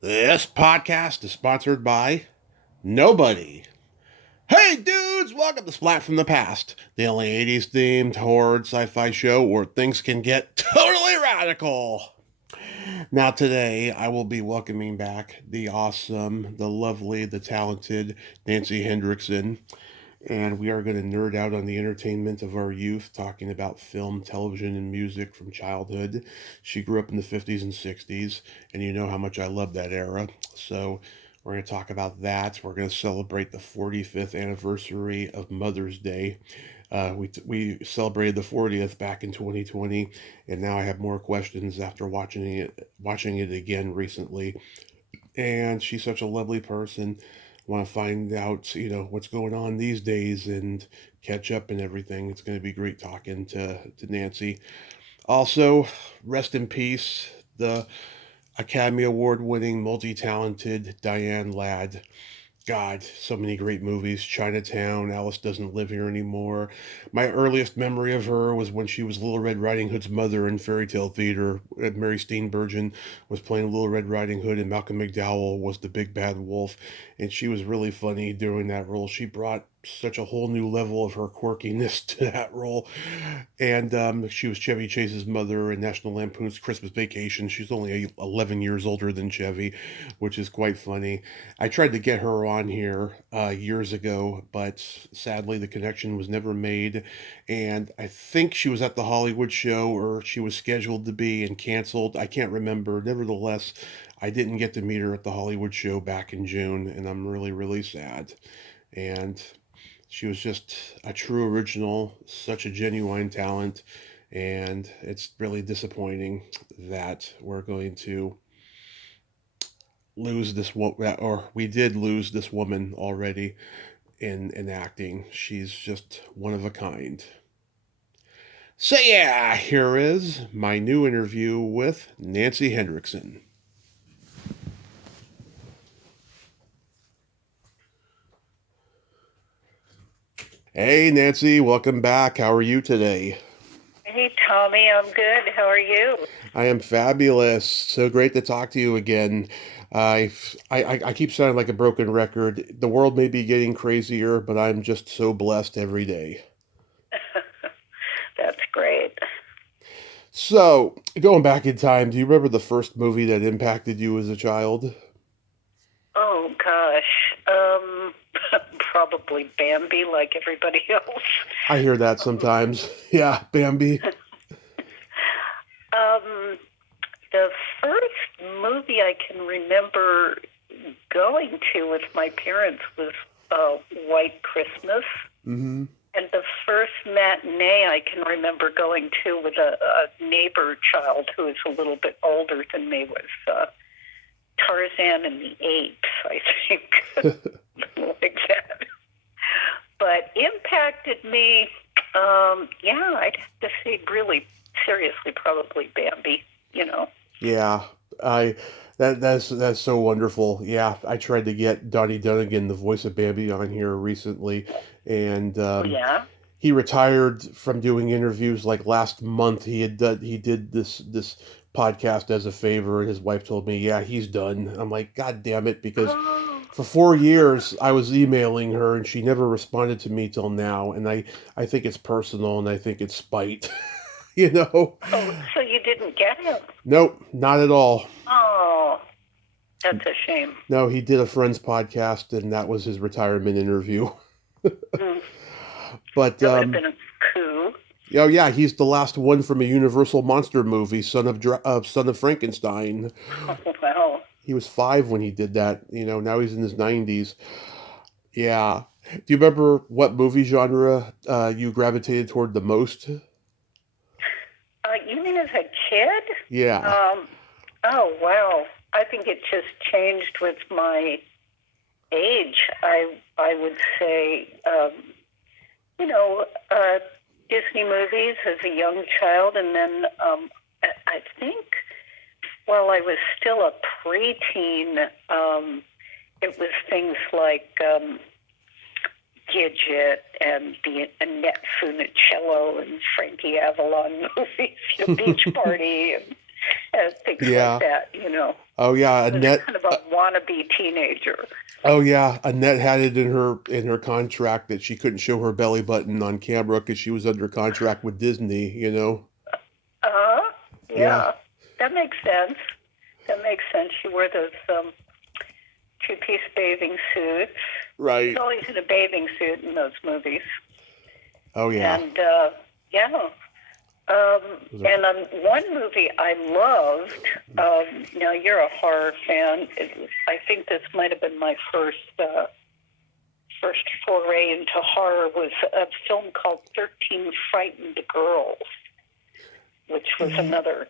This podcast is sponsored by nobody. Hey dudes, welcome to Splat from the Past, the only 80s themed horror sci-fi show where things can get totally radical. Now today I will be welcoming back the awesome, the lovely, the talented Nancy Hendrickson, and we are going to nerd out on the entertainment of our youth, talking about film, television, and music from childhood. She grew up in the 50s and 60s, and you know how much I love that era. So we're going to talk about that. We're going to celebrate the 45th anniversary of Mother's Day. We celebrated the 40th back in 2020, and now I have more questions after watching it again recently. And she's such a lovely person. Want to find out, what's going on these days and catch up and everything. It's going to be great talking to Nancy. Also, rest in peace, the Academy Award winning, multi talented Diane Ladd. God, so many great movies. Chinatown, Alice Doesn't Live Here Anymore. My earliest memory of her was when she was Little Red Riding Hood's mother in Fairy Tale Theater. Mary Steenburgen was playing Little Red Riding Hood, and Malcolm McDowell was the big bad wolf. And she was really funny doing that role. She brought such a whole new level of her quirkiness to that role. And she was Chevy Chase's mother in National Lampoon's Christmas Vacation. She's only 11 years older than Chevy, which is quite funny. I tried to get her on here years ago, but sadly the connection was never made. And I think she was at the Hollywood show, or she was scheduled to be and canceled. I can't remember. Nevertheless, I didn't get to meet her at the Hollywood show back in June, and I'm really, really sad. And she was just a true original, such a genuine talent, and it's really disappointing that we're going to lose this woman, or we did lose this woman already in acting. She's just one of a kind. So yeah, here is my new interview with Nancy Hendrickson. Hey Nancy, welcome back. How are you today? Hey, Tommy, I'm good. How are you? I am fabulous. So great to talk to you again. I keep sounding like a broken record. The world may be getting crazier, but I'm just so blessed every day. That's great. So, going back in time, do you remember the first movie that impacted you as a child? Oh, gosh. Probably Bambi, like everybody else. I hear that sometimes. Yeah, Bambi. Um, the first movie I can remember going to with my parents was White Christmas. Mm-hmm. And the first matinee I can remember going to with a neighbor child who was a little bit older than me was Tarzan and the Apes, I think. Like that. But impacted me, I'd have to say really seriously, probably Bambi. Yeah, I that's so wonderful. Yeah, I tried to get Donnie Dunnigan, the voice of Bambi, on here recently, and Oh, yeah? he retired from doing interviews like last month. He did this podcast as a favor, and his wife told me, "Yeah, he's done." I'm like, "God damn it!" Because Oh, for 4 years I was emailing her, and she never responded to me till now. And I think it's personal, and I think it's spite. you know? oh, so you didn't get him? Nope, not at all. Oh, that's a shame. No, he did a Friends podcast, and that was his retirement interview. Mm, But that would have been a coup. oh yeah, he's the last one from a Universal monster movie, Son of Frankenstein. Oh, well. He was 5 when he did that. Now he's in his 90s. Yeah. Do you remember what movie genre you gravitated toward the most? You mean as a kid? Yeah. Oh, wow. I think it just changed with my age. I would say, you know, uh, Disney movies as a young child, and then I think while I was still a preteen, it was things like Gidget and the Annette Funicello and Frankie Avalon movies, The Beach Party, and things like Yeah. that. Oh yeah, It was Annette. kind of a wannabe teenager. Oh yeah, Annette had it in her contract that she couldn't show her belly button on camera because she was under contract with Disney. You know. Yeah. Yeah, that makes sense. That makes sense. She wore those two-piece bathing suits. Right. She's always in a bathing suit in those movies. Oh yeah. And yeah. And one movie I loved. Now you're a horror fan. I think this might have been my first foray into horror. Was a film called 13 Frightened Girls, which was another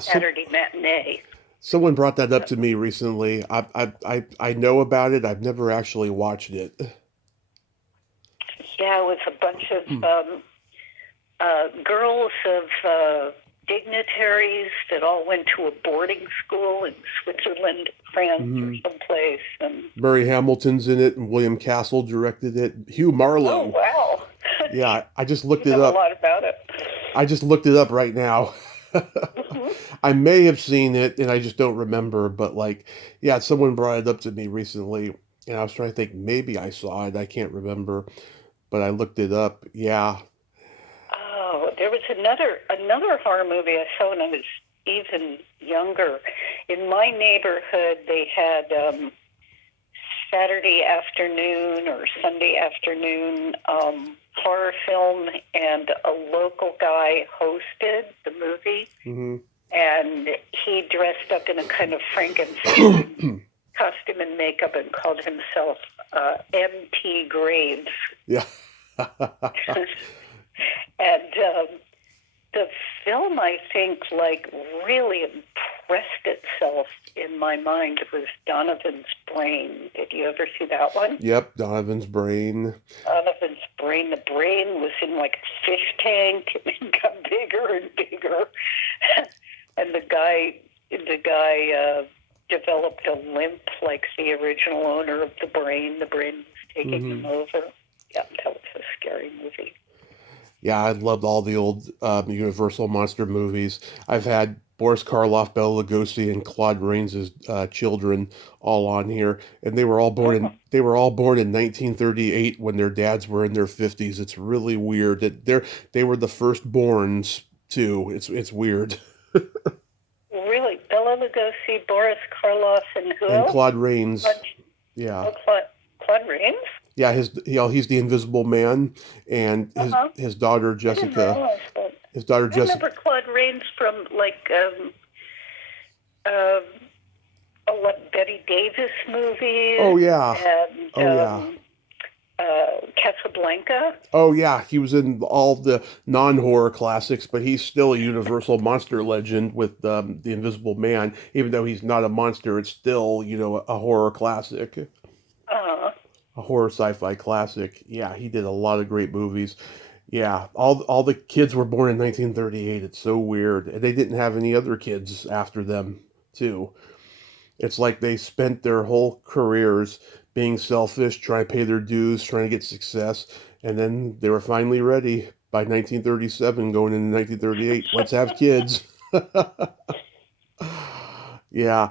Saturday matinee. Someone brought that up to me recently. I know about it. I've never actually watched it. Yeah, it was a bunch of girls of dignitaries that all went to a boarding school in Switzerland, France, or someplace. And Murray Hamilton's in it, and William Castle directed it. Hugh Marlowe. Oh, wow. Yeah, I just looked you it know up. A lot about it. I just looked it up right now. I may have seen it, and I just don't remember. But yeah, someone brought it up to me recently, and I was trying to think maybe I saw it. I can't remember, but I looked it up. Yeah. Oh, there was another horror movie I saw when I was even younger. In my neighborhood, they had Saturday afternoon or Sunday afternoon horror film, and a local guy hosted the movie. Mm-hmm. And he dressed up in a kind of Frankenstein costume and makeup and called himself M.T. Graves. Yeah. And the film, I think, really impressed itself in my mind was Donovan's Brain. Did you ever see that one? Yep, Donovan's Brain. Donovan's Brain. The brain was in a fish tank and got bigger and bigger. And the guy developed a limp like the original owner of the brain. The brain was taking him over. Yeah, that was a scary movie. Yeah, I loved all the old Universal monster movies. I've had Boris Karloff, Bela Lugosi, and Claude Rains' children all on here, and they were all born in 1938 when their dads were in their 50s. It's really weird that they were the firstborns too. It's weird. Really, Bela Lugosi, Boris Karloff, and who and else? Claude Rains. Yeah. Oh, Claude Rains? Yeah, he's the Invisible Man, and his daughter Jessica. His daughter Jessica. I remember Claude Rains from Betty Davis movies. Oh yeah. And, Casablanca. Oh yeah, he was in all the non-horror classics, but he's still a Universal monster legend with the Invisible Man. Even though he's not a monster, it's still a horror classic. A horror sci-fi classic. Yeah, he did a lot of great movies. Yeah, all the kids were born in 1938. It's so weird. And they didn't have any other kids after them, too. It's like they spent their whole careers being selfish, trying to pay their dues, trying to get success, and then they were finally ready by 1937, going into 1938. Let's have kids. Yeah.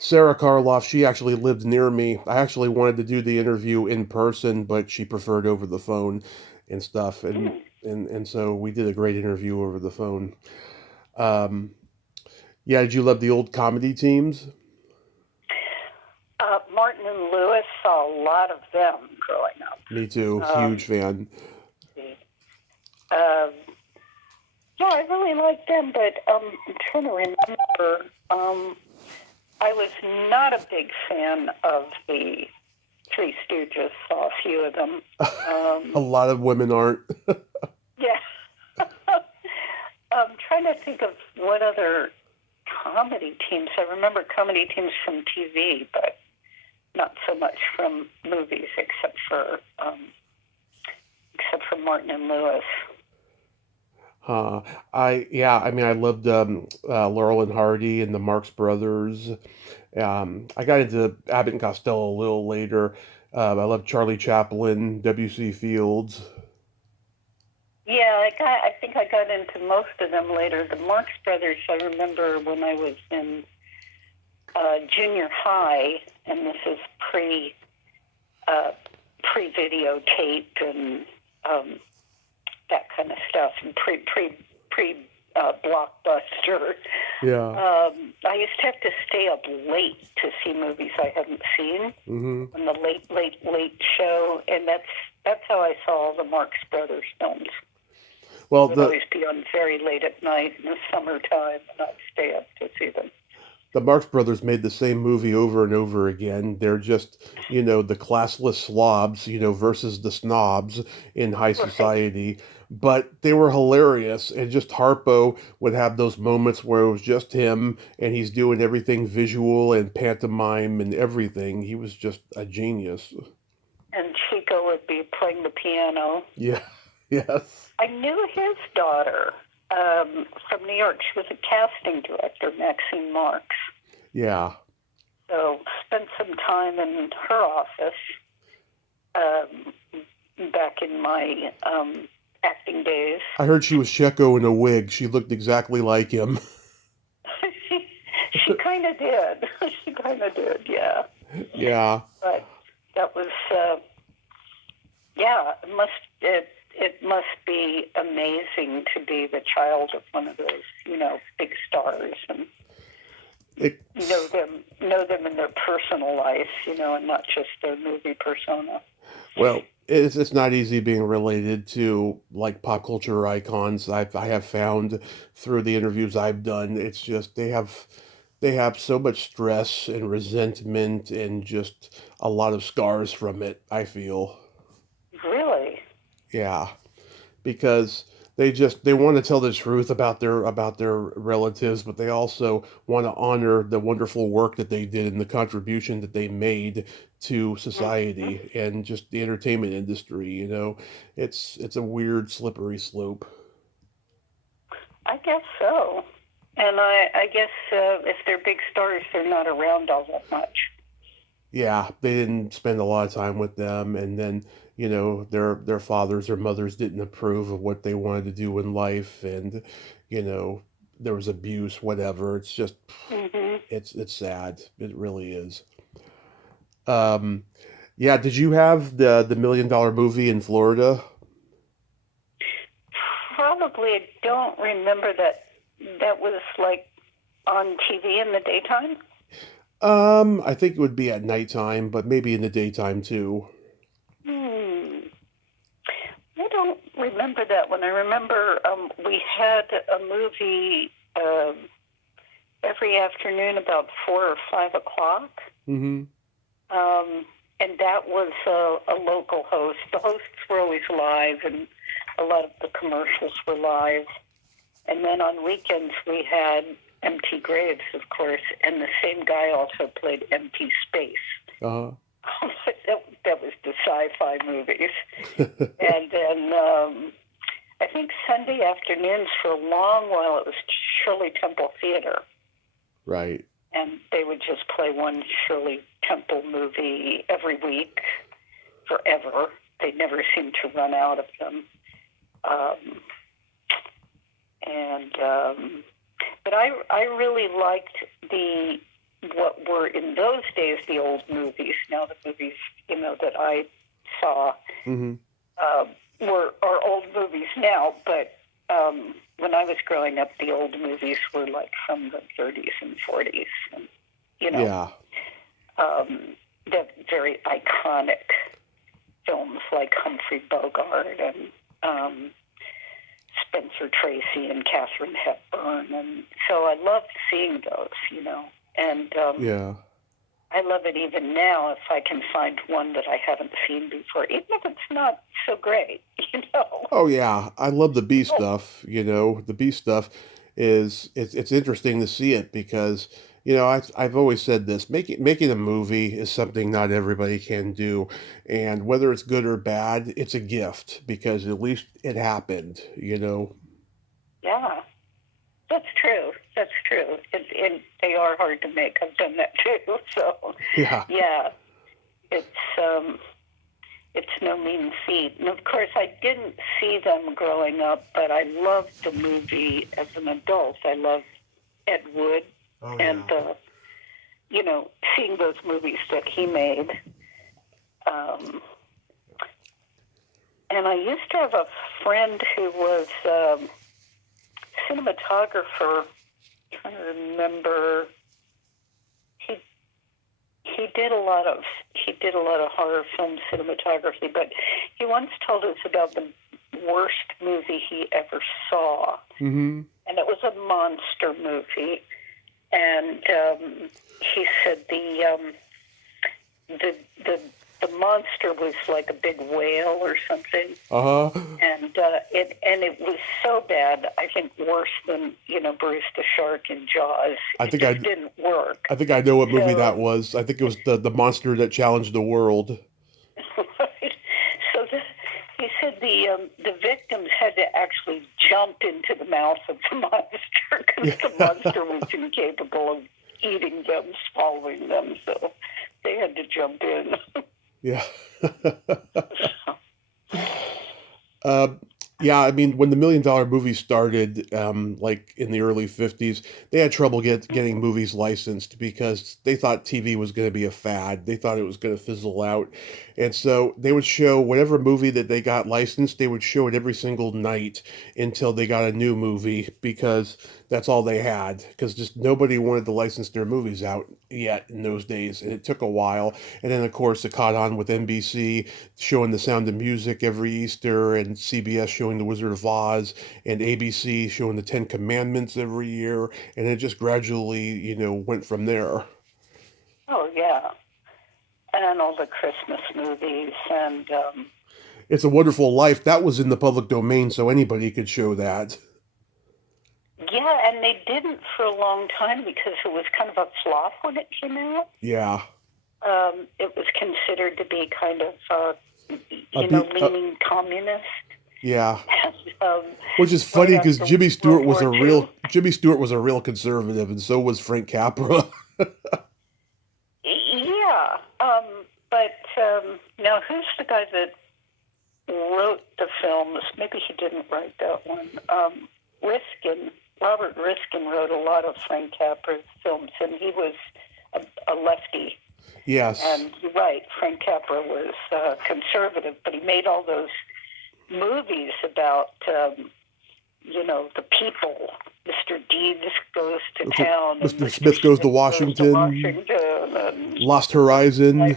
Sarah Karloff, she actually lived near me. I actually wanted to do the interview in person, but she preferred over the phone and stuff. And so we did a great interview over the phone. Yeah, did you love the old comedy teams? Martin and Lewis, saw a lot of them growing up. Me too. Huge fan. Yeah, I really liked them, but I'm trying to remember. I was not a big fan of the Three Stooges. Saw a few of them. A lot of women aren't. Yeah. I'm trying to think of what other comedy teams. I remember comedy teams from TV, but not so much from movies, except for Martin and Lewis. I loved Laurel and Hardy and the Marx Brothers. I got into Abbott and Costello a little later. I loved Charlie Chaplin, W.C. Fields. Yeah, I think I got into most of them later. The Marx Brothers, I remember when I was in junior high, and this is pre-videotape and that kind of stuff, and pre blockbuster. Yeah. I used to have to stay up late to see movies I hadn't seen on the late show, and that's how I saw all the Marx Brothers films. Well, It would always be on very late at night in the summertime, and I'd stay up to see them. the Marx Brothers made the same movie over and over again. They're just, the classless slobs, versus the snobs in high society. But they were hilarious. And just Harpo would have those moments where it was just him and he's doing everything visual and pantomime and everything. He was just a genius. And Chico would be playing the piano. Yeah. Yes. I knew his daughter from New York. She was a casting director, Maxine Marx. Yeah. So spent some time in her office back in my acting days. I heard she was Checo in a wig. She looked exactly like him. she kind of did. She kind of did, yeah. Yeah. But that was, it must be amazing to be the child of one of those, big stars and know them in their personal life, and not just their movie persona. Well, it's not easy being related to like pop culture icons. I have found through the interviews I've done, it's just they have so much stress and resentment and just a lot of scars from it, I feel. Really? Yeah, because they want to tell the truth about their relatives, but they also want to honor the wonderful work that they did and the contribution that they made to society and just the entertainment industry. It's a weird slippery slope. I guess so. And I guess if they're big stars, they're not around all that much. Yeah, they didn't spend a lot of time with them, and then their fathers or mothers didn't approve of what they wanted to do in life, and you know there was abuse, whatever. It's just it's sad. It really is. Um, yeah. Did you have the $1 million movie in Florida? Probably I don't remember that. That was like on TV in the daytime. I think it would be at nighttime, but maybe in the daytime too. I don't remember that one. I remember we had a movie every afternoon about 4 or 5 o'clock. Mm-hmm. And that was a local host. The hosts were always live, and a lot of the commercials were live. And then on weekends we had Empty Graves, of course, and the same guy also played Empty Space. Uh-huh. that was the sci-fi movies. And then I think Sunday afternoons for a long while it was Shirley Temple Theater. Right. And they would just play one Shirley Temple movie every week forever. They never seemed to run out of them. But I really liked what were in those days the old movies. Now the movies that I saw are old movies now, but when I was growing up, the old movies were like from the 30s and 40s, and Yeah. the very iconic films like Humphrey Bogart and Spencer Tracy and Katharine Hepburn, and so I loved seeing those, and Yeah. I love it even now if I can find one that I haven't seen before, even if it's not so great, Oh yeah, I love the B stuff. The B stuff it's interesting to see it because I've always said this: making a movie is something not everybody can do, and whether it's good or bad, it's a gift because at least it happened. Yeah, that's true. That's true. And they are hard to make. I've done that too. So Yeah. It's no mean feat. And of course, I didn't see them growing up, but I loved the movie as an adult. I loved Ed Wood and seeing those movies that he made. And I used to have a friend who was cinematographer. I'm trying to remember. He did a lot of horror film cinematography, but he once told us about the worst movie he ever saw, Mm-hmm. and it was a monster movie. And he said the monster was like a big whale or something. Uh-huh. And it was so bad, I think worse than, Bruce the Shark in Jaws. It didn't work. I think I know what movie that was. I think it was the monster that challenged the world. Right. So he said the victims had to actually jump into the mouth of the monster because the monster was incapable of eating them, swallowing them. So they had to jump in. Yeah. Yeah, I mean, when the $1 Million movie started, like in the early 50s, they had trouble getting movies licensed because they thought TV was going to be a fad. They thought it was going to fizzle out. And so they would show whatever movie that they got licensed, they would show it every single night until they got a new movie because that's all they had. Because just nobody wanted to license their movies out yet in those days. And it took a while. And then, of course, it caught on with NBC showing The Sound of Music every Easter, and CBS showing The Wizard of Oz, and ABC showing The Ten Commandments every year, and it just gradually, went from there. Oh, yeah. And all the Christmas movies, and... It's a Wonderful Life. That was in the public domain, so anybody could show that. Yeah, and they didn't for a long time because it was kind of a flop when it came out. Yeah. It was considered to be kind of, leaning communist. Yeah. And, which is funny because Jimmy Stewart was a real conservative, and so was Frank Capra. Yeah, but now who's the guy that wrote the films? Maybe he didn't write that one. Robert Riskin wrote a lot of Frank Capra's films, and he was a lefty. Yes. And you're right, Frank Capra was conservative, but he made all those movies about, the people. Mr. Deeds goes to town. Mr. Smith goes to Washington. And Lost Horizon.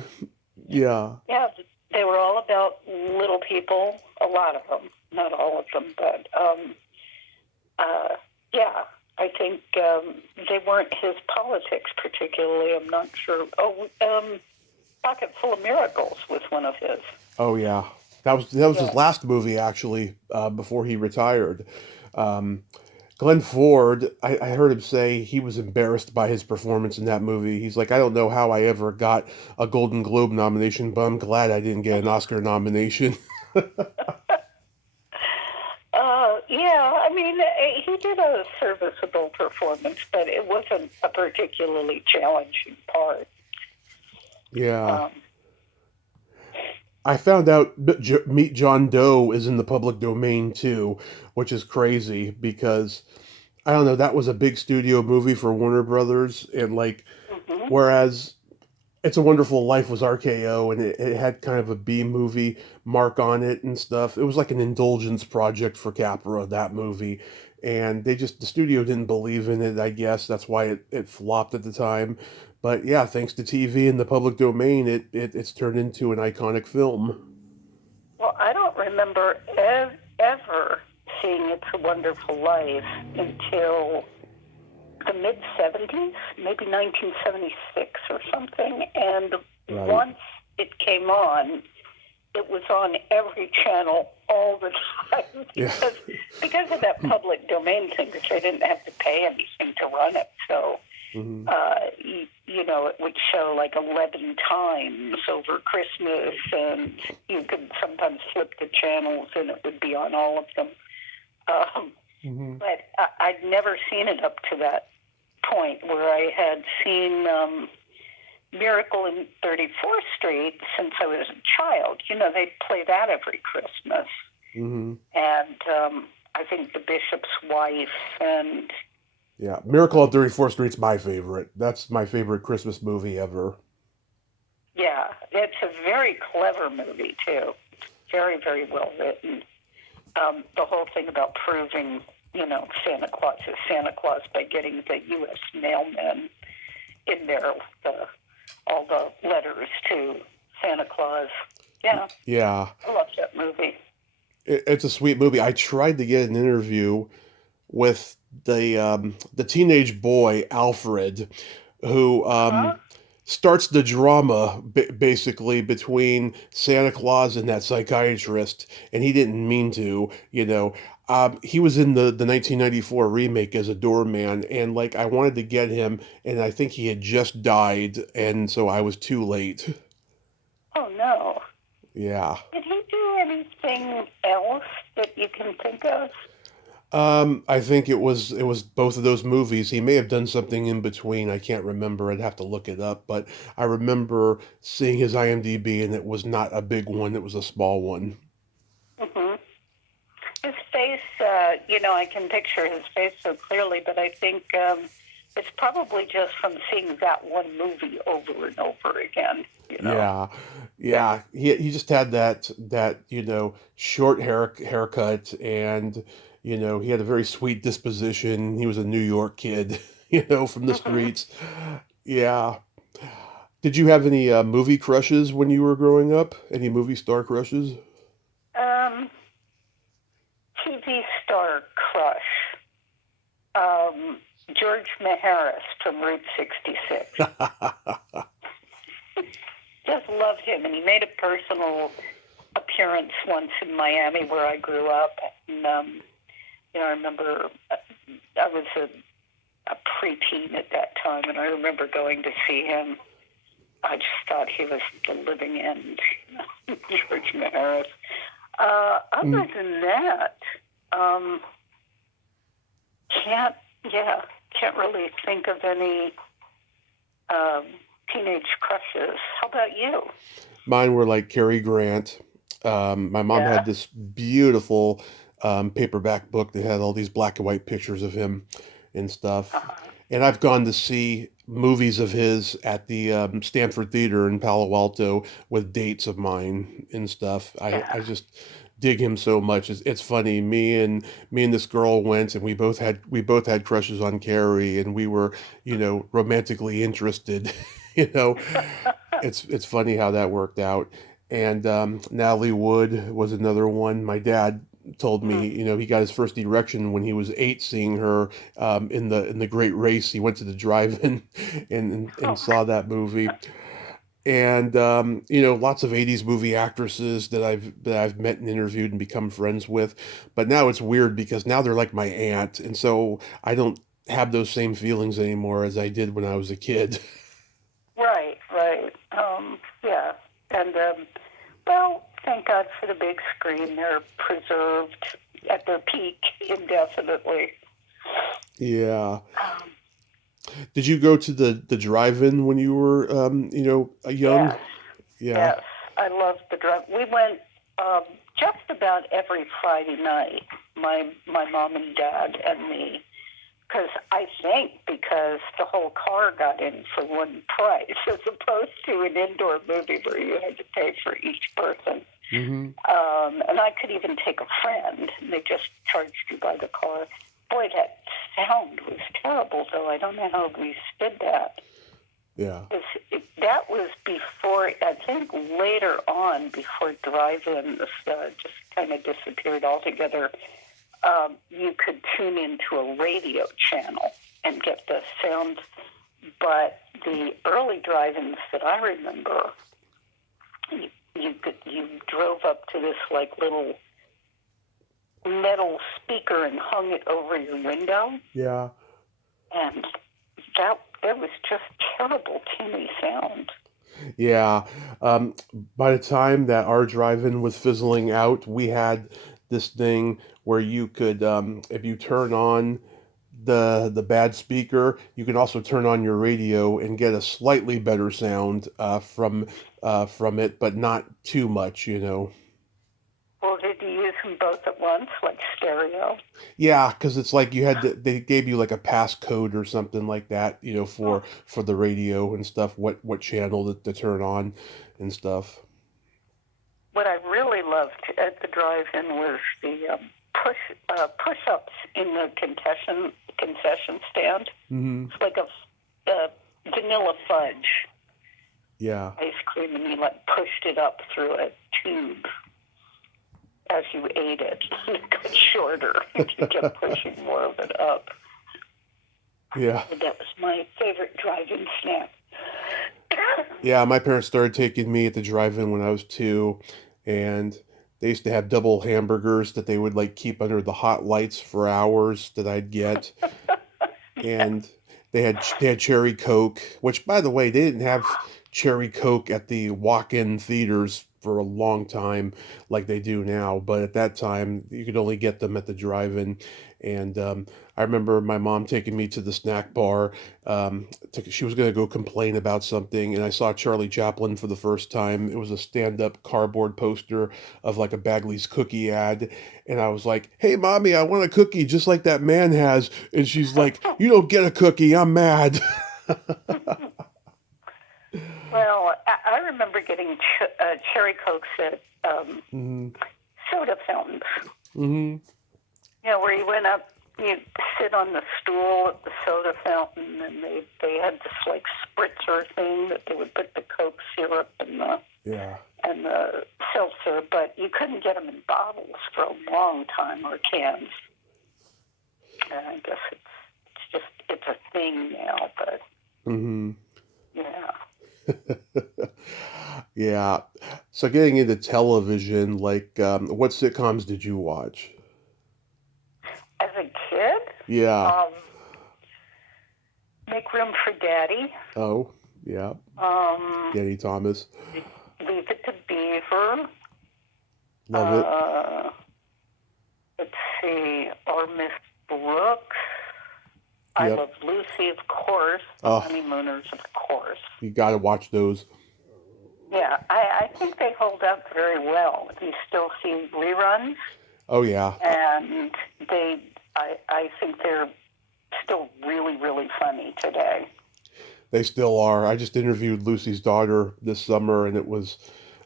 Yeah. Yeah, they were all about little people. A lot of them, not all of them, but yeah, I think they weren't his politics particularly. I'm not sure. Pocket Full of Miracles was one of his. Oh yeah, that was his last movie actually before he retired. Glenn Ford, I heard him say he was embarrassed by his performance in that movie. He's like, I don't know how I ever got a Golden Globe nomination, but I'm glad I didn't get an Oscar nomination. Yeah, I mean, he did a serviceable performance, but it wasn't a particularly challenging part. Yeah. I found out Meet John Doe is in the public domain too, which is crazy because, I don't know, that was a big studio movie for Warner Brothers, and whereas It's a Wonderful Life was RKO, and it had kind of a B movie mark on it and stuff. It was like an indulgence project for Capra, that movie. And the studio didn't believe in it, I guess. That's why it flopped at the time. But yeah, thanks to TV and the public domain, it's turned into an iconic film. Well, I don't remember ever seeing It's a Wonderful Life until the mid-'70s, maybe 1976 or something. And once it came on, it was on every channel all the time because of that public domain thing, because I didn't have to pay anything to run it. So, it would show like 11 times over Christmas, and you could sometimes flip the channels and it would be on all of them. But I'd never seen it up to that point where I had seen Miracle in 34th Street since I was a child. They'd play that every Christmas. And I think The Bishop's Wife and Yeah, Miracle on 34th Street's my favorite. That's my favorite Christmas movie ever. Yeah, it's a very clever movie too. Very, very well written. The whole thing about proving, Santa Claus is Santa Claus by getting the U.S. mailmen in there with all the letters to Santa Claus. Yeah, Yeah, I love that movie. it's a sweet movie. I tried to get an interview with the teenage boy Alfred, who Uh-huh. starts the drama basically between Santa Claus and that psychiatrist, and he didn't mean to, you know. He was in the 1994 remake as a doorman, and like I wanted to get him, and I think he had just died, and so I was too late. Oh, no. Yeah. Did he do anything else that you can think of? I think it was both of those movies. He may have done something in between. I can't remember. I'd have to look it up, but I remember seeing his IMDb and it was not a big one, it was a small one. Hmm. His face, I can picture his face so clearly, but I think it's probably just from seeing that one movie over and over again, Yeah. Yeah. Yeah, he just had that short haircut, and he had a very sweet disposition. He was a New York kid, from the Hmm. streets. Yeah. Did you have any movie crushes when you were growing up? Any movie star crushes? Um, TV star crush. Um, George Maharis from Route 66. Just loved him, and he made a personal appearance once in Miami where I grew up. And, I remember I was a preteen at that time, and I remember going to see him. I just thought he was the living end, George Maharis. Other Mm, than that, um, can't can't really think of any um, teenage crushes. How about you? Mine were like Cary Grant. My mom Yeah. had this beautiful paperback book that had all these black and white pictures of him and stuff. Uh-huh. And I've gone to see movies of his at the Stanford Theater in Palo Alto with dates of mine and stuff. I Yeah. just dig him so much. It's funny. Me and this girl went, and we both had crushes on Carrie, and we were romantically interested. You know, it's funny how that worked out. And Natalie Wood was another one. My dad told Mm. me, he got his first erection when he was 8, seeing her in the Great Race. He went to the drive-in and Oh, saw that movie. And lots of 80s movie actresses that I've met and interviewed and become friends with. But now it's weird because now they're like my aunt, and so I don't have those same feelings anymore as I did when I was a kid. right, right. Yeah. And, thank God for the big screen. They're preserved at their peak indefinitely. Yeah. Um, Did you go to the drive-in when you were young? yes, Yeah. yes. I love the drive. We went um, just about every Friday night, my mom and dad and me, because the whole car got in for one price, as opposed to an indoor movie where you had to pay for each person. Hmm. And I could even take a friend, and they just charged you by the car. Boy, that sound was terrible, though. I don't know how we did that. Yeah. That was before, I think later on, before drive-ins just kind of disappeared altogether. You could tune into a radio channel and get the sound. But the early drive-ins that I remember, you drove up to this like little metal speaker and hung it over your window, Yeah. and that it was just terrible tinny sound. Yeah. Um, by the time that our drive-in was fizzling out, we had this thing where you could, if you turn on the bad speaker, you can also turn on your radio and get a slightly better sound from it, but not too much. Or did you use them both at once, like stereo. Yeah, because it's like you had they gave you like a passcode or something like that, Hmm. for the radio and stuff, what channel to turn on and stuff. What I really loved at the drive-in was the push-ups in the concession stand. Hmm. It's like a vanilla fudge Yeah. ice cream, and you like pushed it up through a tube as you ate it. And it got shorter. You kept pushing more of it up. Yeah. And that was my favorite drive-in snack. Yeah, my parents started taking me at the drive-in when I was 2, and they used to have double hamburgers that they would like keep under the hot lights for hours that I'd get. And they had cherry coke, which by the way, they didn't have cherry coke at the walk-in theaters for a long time like they do now, but at that time you could only get them at the drive-in. And I remember my mom taking me to the snack bar. She was going to go complain about something, and I saw Charlie Chaplin for the first time. It was a stand-up cardboard poster of like a Bagley's cookie ad, and I was like, "Hey, mommy, I want a cookie just like that man has." And she's like, "You don't get a cookie. I'm mad." Well, I remember getting cherry cokes at Hmm. soda fountains. Hmm. Where you went up, you sit on the stool at the soda fountain, and they had this like spritzer thing that they would put the Coke syrup and Yeah. the seltzer, but you couldn't get them in bottles for a long time or cans. And I guess it's a thing now, but Hmm. yeah. Yeah. So getting into television, like, what sitcoms did you watch? As a kid, Yeah. um, Make Room for Daddy, Oh, yeah. um, Danny Thomas. Leave It to Beaver. Love it. Let's see, or Miss Brooks. I Yep. Love Lucy, of course. The Oh, Honeymooners, of course. you got to watch those. Yeah, I think they hold up very well. You still see reruns, Oh, yeah. and I think they're still really, really funny today. They still are. I just interviewed Lucy's daughter this summer, and it was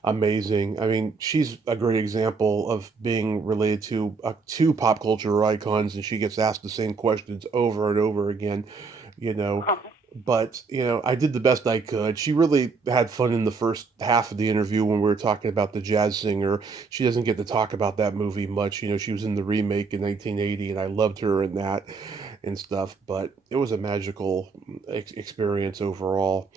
amazing. I mean, she's a great example of being related to two pop culture icons, and she gets asked the same questions over and over again, you know. But, I did the best I could. She really had fun in the first half of the interview when we were talking about the jazz singer. She doesn't get to talk about that movie much. She was in the remake in 1980, and I loved her in that and stuff. But it was a magical experience overall.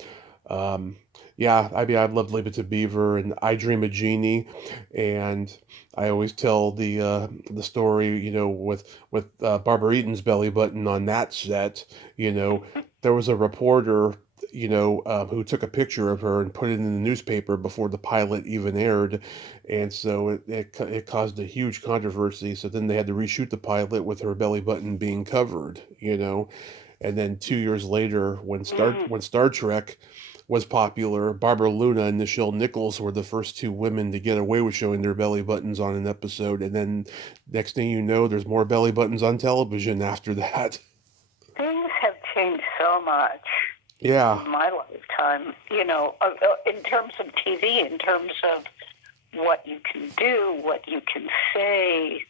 Um, yeah, I mean, I loved Leave It to Beaver and I Dream of Jeannie, and I always tell the story, with Barbara Eaton's belly button on that set. You know, there was a reporter, who took a picture of her and put it in the newspaper before the pilot even aired, and so it caused a huge controversy. So then they had to reshoot the pilot with her belly button being covered. And then 2 years later, when Star Trek was popular, Barbara Luna and Nichelle Nichols were the first two women to get away with showing their belly buttons on an episode. And then next thing you know, there's more belly buttons on television after that. Things have changed so much Yeah, in my lifetime, in terms of TV, in terms of what you can do, what you can say,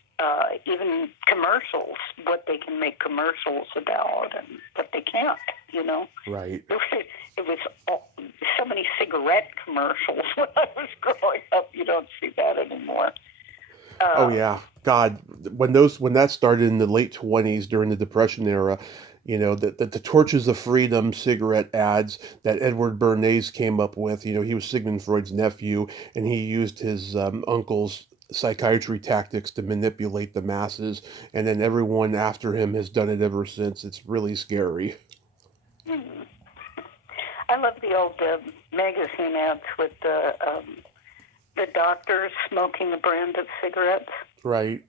even commercials, what they can make commercials about and what they can't. right. It was so many cigarette commercials when I was growing up. You don't see that anymore. Oh Um, yeah, God, when that started in the late 20s during the Depression era, the Torches of Freedom cigarette ads that Edward Bernays came up with. He was Sigmund Freud's nephew, and he used his uncle's psychiatry tactics to manipulate the masses, and then everyone after him has done it ever since. It's really scary. hmm. I love the old magazine ads with the doctors smoking a brand of cigarettes. Right.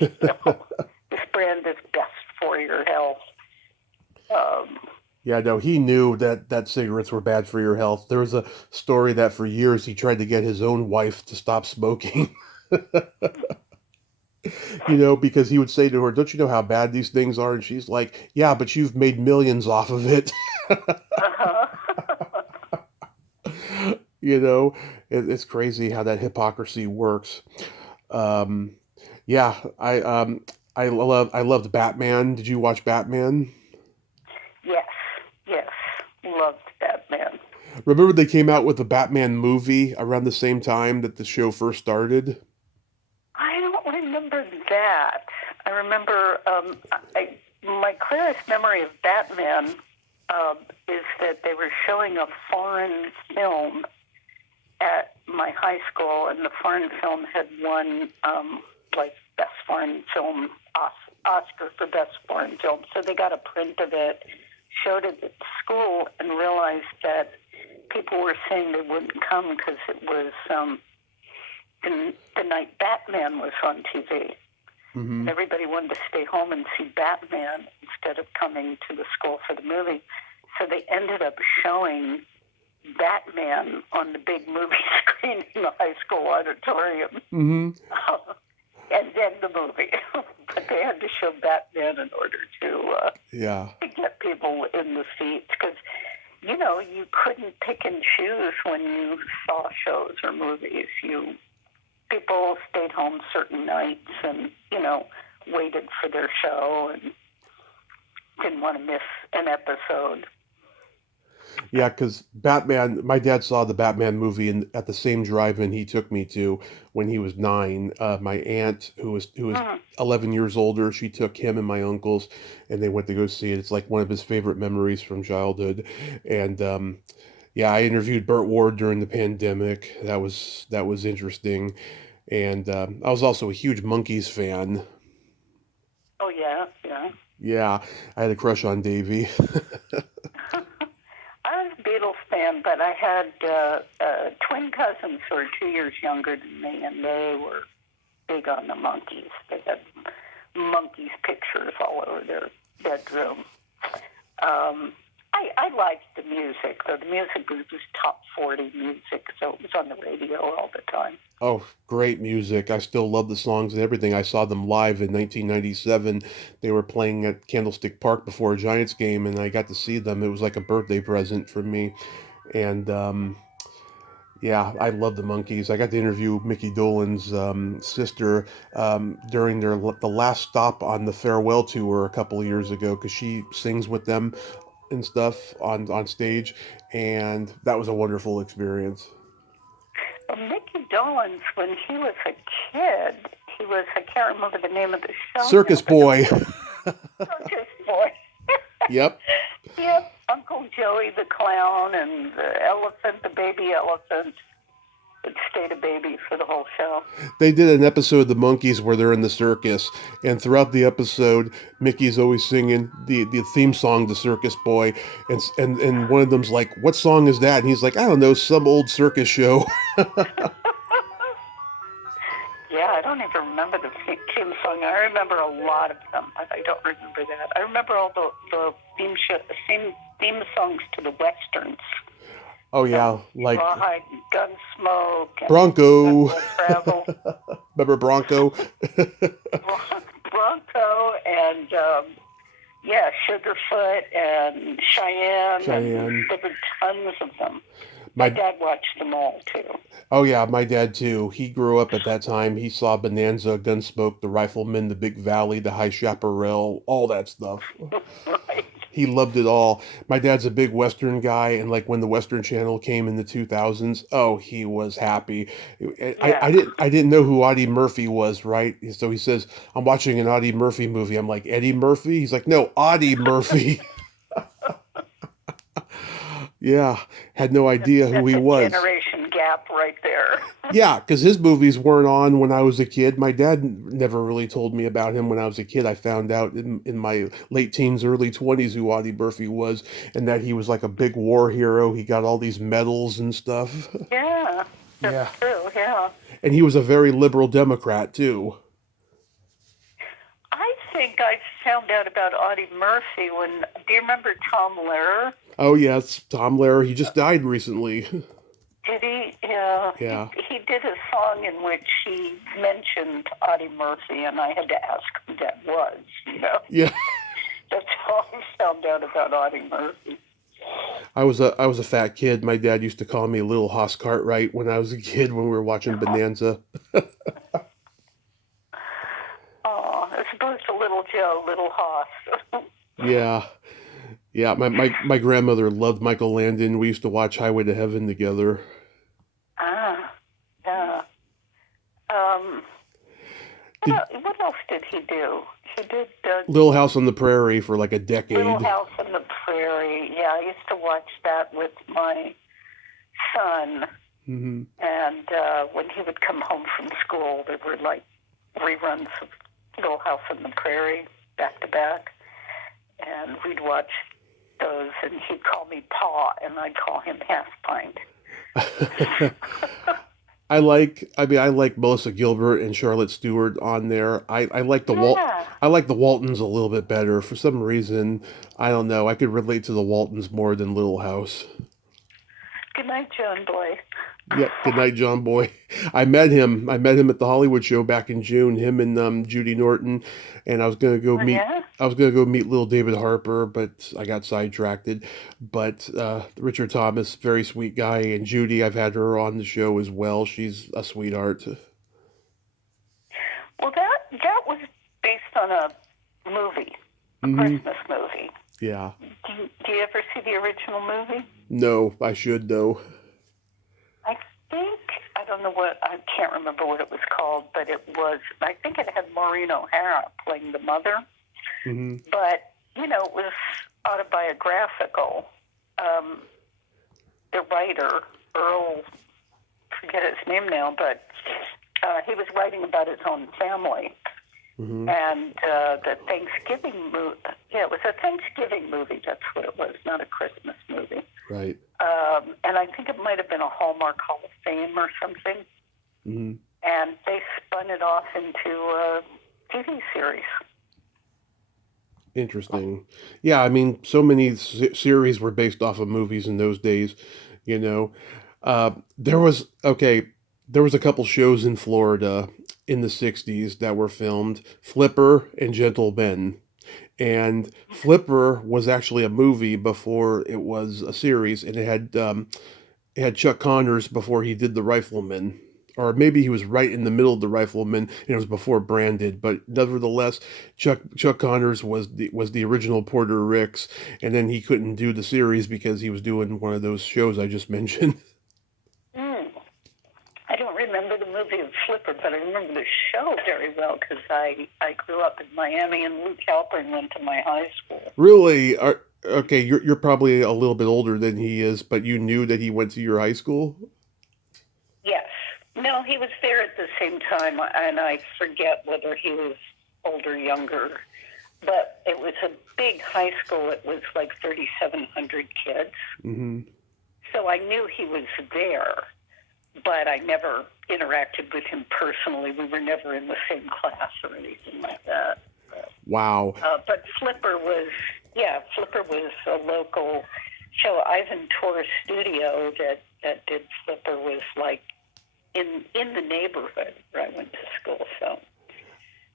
you know, this brand is best for your health. Um, Yeah, no, he knew that cigarettes were bad for your health. There was a story that for years he tried to get his own wife to stop smoking. Because he would say to her, "Don't you know how bad these things are?" And she's like, "Yeah, but you've made millions off of it." Uh-huh. you know, it's crazy how that hypocrisy works. Um, yeah, I loved Batman. Did you watch Batman? Yes, yes, loved Batman. Remember they came out with the Batman movie around the same time that the show first started? I don't remember that. I remember my clearest memory of Batman is that they were showing a foreign film at my high school, and the foreign film had won like best foreign film Oscar for best foreign film. So they got a print of it, showed it at school, and realized that people were saying they wouldn't come because it was the night Batman was on TV. Mm-hmm. And everybody wanted to stay home and see Batman instead of coming to the school for the movie. So they ended up showing Batman on the big movie screen in the high school auditorium. Mm-hmm. And then the movie. But they had to show Batman in order to get people in the seats. Because, you couldn't pick and choose when you saw shows or movies. People stayed home certain nights and, waited for their show and didn't want to miss an episode. Yeah, because Batman, my dad saw the Batman movie at the same drive-in he took me to when he was 9. My aunt, who was 11 years older, she took him and my uncles, and they went to go see it. It's like one of his favorite memories from childhood. And yeah, I interviewed Burt Ward during the pandemic. That was interesting. And I was also a huge Monkees fan. Oh, yeah, yeah. Yeah, I had a crush on Davy. I was a Beatles fan, but I had twin cousins who were 2 years younger than me, and they were big on the Monkees. They had Monkees pictures all over their bedroom. I liked the music, though. The music was just top 40 music, so it was on the radio all the time. Oh, great music. I still love the songs and everything. I saw them live in 1997. They were playing at Candlestick Park before a Giants game, and I got to see them. It was like a birthday present for me. And yeah, I love the Monkees. I got to interview Mickey Dolenz's sister during the last stop on the farewell tour a couple of years ago because she sings with them and stuff on stage, and that was a wonderful experience. Well, Mickey Dolenz, when he was a kid, I can't remember the name of the show. Circus Boy. Circus Boy. Yep. Yep. Uncle Joey the clown and the elephant, the baby elephant. It stayed a baby for the whole show. They did an episode of the Monkees where they're in the circus, and throughout the episode, Mickey's always singing the theme song to Circus Boy, and one of them's like, "What song is that?" And he's like, "I don't know, some old circus show." Yeah, I don't even remember the theme song. I remember a lot of them, but I don't remember that. I remember all the theme songs to the westerns. Oh yeah, like Rawhide and Gunsmoke. And Bronco. Travel. Remember Bronco? Bronco and Sugarfoot and Cheyenne. And there were tons of them. My dad watched them all too. Oh yeah, my dad too. He grew up at that time. He saw Bonanza, Gunsmoke, The Rifleman, The Big Valley, The High Chaparral, all that stuff. Right. He loved it all. My dad's a big Western guy, and like when the Western Channel came in the 2000s, oh, he was happy. Yeah. I didn't know who Audie Murphy was, right? So he says, "I'm watching an Audie Murphy movie." I'm like, "Eddie Murphy?" He's like, "No, Audie Murphy." Yeah, had no idea who he was. Generation gap right there. Yeah, because his movies weren't on when I was a kid. My dad never really told me about him when I was a kid. I found out in my late teens, early 20s who Audie Murphy was, and that he was like a big war hero. He got all these medals and stuff. Yeah, that's true, yeah. And he was a very liberal Democrat, too. I think I found out about Audie Murphy do you remember Tom Lehrer? Oh, yes, Tom Lehrer. He just died recently. Did he? Yeah. Yeah. He did a song in which he mentioned Audie Murphy, and I had to ask who that was, Yeah. That's how I found out about Audie Murphy. I was a fat kid. My dad used to call me Little Hoss Cartwright when I was a kid when we were watching Bonanza. Oh, as opposed to Little Joe, Little Hoss. Yeah. Yeah, my grandmother loved Michael Landon. We used to watch Highway to Heaven together. Yeah. Um, what else did he do? He did Little House on the Prairie for like a decade. Little House on the Prairie. Yeah, I used to watch that with my son. Mm-hmm. And when he would come home from school, there were like reruns of Little House on the Prairie back to back. And we'd watch those, and he'd call me Pa, and I'd call him Half Pint. I like Melissa Gilbert and Charlotte Stewart on there. I like the Waltons a little bit better for some reason. I don't know. I could relate to the Waltons more than Little House. Good night, John Boy. Yep. Good night, John Boy. I met him at the Hollywood show back in June. Him and Judy Norton, and I was gonna go meet. Yeah? I was gonna go meet little David Harper, but I got sidetracked. But Richard Thomas, very sweet guy, and Judy, I've had her on the show as well. She's a sweetheart. Well, that was based on a movie, a Christmas movie. Yeah. Do you ever see the original movie? No, I should though. I don't know I can't remember what it was called, but I think it had Maureen O'Hara playing the mother. Mm-hmm. But, it was autobiographical. The writer, Earl, forget his name now, but he was writing about his own family. Mm-hmm. And the Thanksgiving movie, it was a Thanksgiving movie, that's what it was, not a Christmas movie. Right. And I think it might have been a Hallmark Hall of Fame or something. Mm-hmm. And they spun it off into a TV series. Interesting. Yeah, I mean, so many series were based off of movies in those days, There was a couple shows in Florida in the 60s that were filmed, Flipper and Gentle Ben. And Flipper was actually a movie before it was a series, and it had Chuck Connors before he did The Rifleman. Or maybe he was right in the middle of The Rifleman, and it was before Branded. But nevertheless, Chuck Connors was the original Porter Ricks, and then he couldn't do the series because he was doing one of those shows I just mentioned. I don't remember the movie of Flipper, but I remember the show very well because I grew up in Miami, and Luke Halpern went to my high school. Really? Okay, you're probably a little bit older than he is, but you knew that he went to your high school? Yes. No, he was there at the same time, and I forget whether he was older or younger. But it was a big high school. It was like 3,700 kids. Mm-hmm. So I knew he was there, but I never interacted with him personally. We were never in the same class or anything like that. Wow. But Flipper was a local show. Ivan Torres Studio that did Flipper was like in the neighborhood where I went to school. So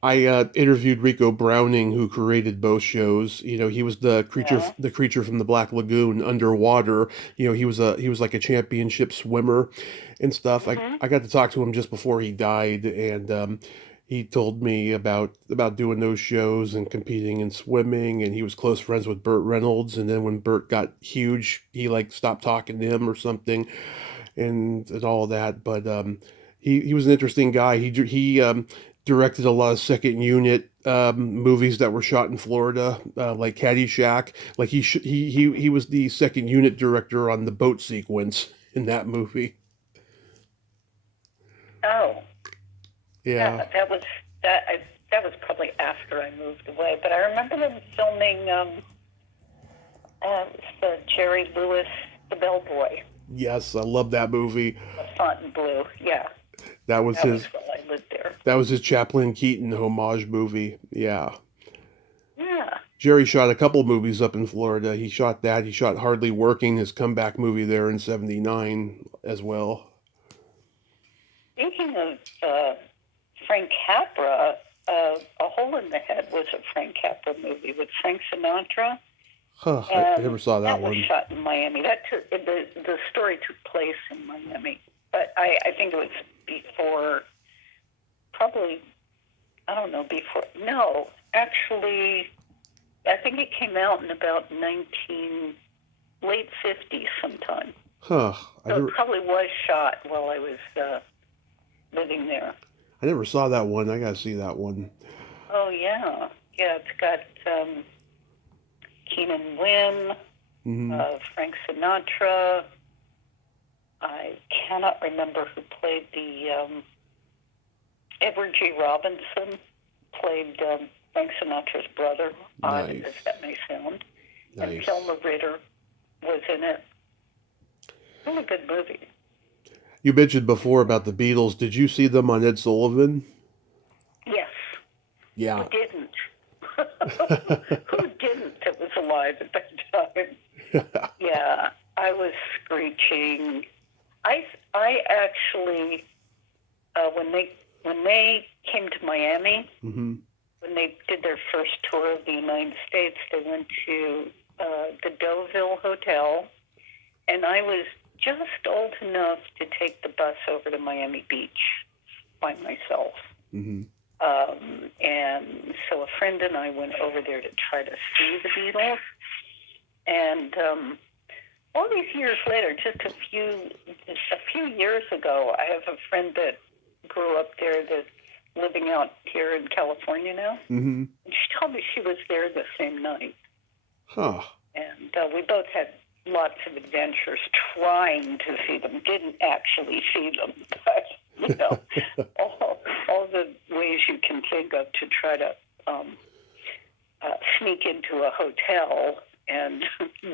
I interviewed Rico Browning, who created both shows. He was the creature from the Black Lagoon underwater. He was like a championship swimmer and stuff. Mm-hmm. I got to talk to him just before he died, and he told me about doing those shows and competing in swimming, and he was close friends with Burt Reynolds. And then when Burt got huge, he stopped talking to him or something, and all that. But he was an interesting guy. He directed a lot of second unit movies that were shot in Florida, like Caddyshack. Like he was the second unit director on the boat sequence in that movie. Oh, yeah. That was probably after I moved away. But I remember them filming the Jerry Lewis, The Bellboy. Yes, I love that movie. The Fontainebleau, yeah. That was while I lived there. That was his Chaplin Keaton homage movie. Yeah. Yeah. Jerry shot a couple movies up in Florida. He shot that. He shot Hardly Working, his comeback movie there in '79 as well. Speaking of Frank Capra, A Hole in the Head was a Frank Capra movie with Frank Sinatra. Huh, I never saw that was one. shot in Miami. The story took place in Miami, but I think it was before, probably, I don't know, before, no, actually, I think it came out in about late 50s sometime. Huh. So it probably was shot while I was living there. I never saw that one. I gotta see that one. Oh, yeah. Yeah, it's got Keenan Wynn, Frank Sinatra. I cannot remember who played the... Edward G. Robinson played Frank Sinatra's brother, odd as that may sound. Nice. And Thelma Ritter was in it. Really good movie. You mentioned before about the Beatles. Did you see them on Ed Sullivan? Yes. Yeah. Who didn't? Who didn't that was alive at that time? Yeah, I was screeching. I actually, when they came to Miami, when they did their first tour of the United States, they went to the Deauville Hotel, and I was just old enough to take the bus over to Miami Beach by myself. And so a friend and I went over there to try to see the Beatles. And all these years later, just a few years ago, I have a friend that grew up there that's living out here in California now. And she told me she was there the same night. Huh. And we both had lots of adventures trying to see them. Didn't actually see them, but, you know, all the ways you can think of to try to sneak into a hotel and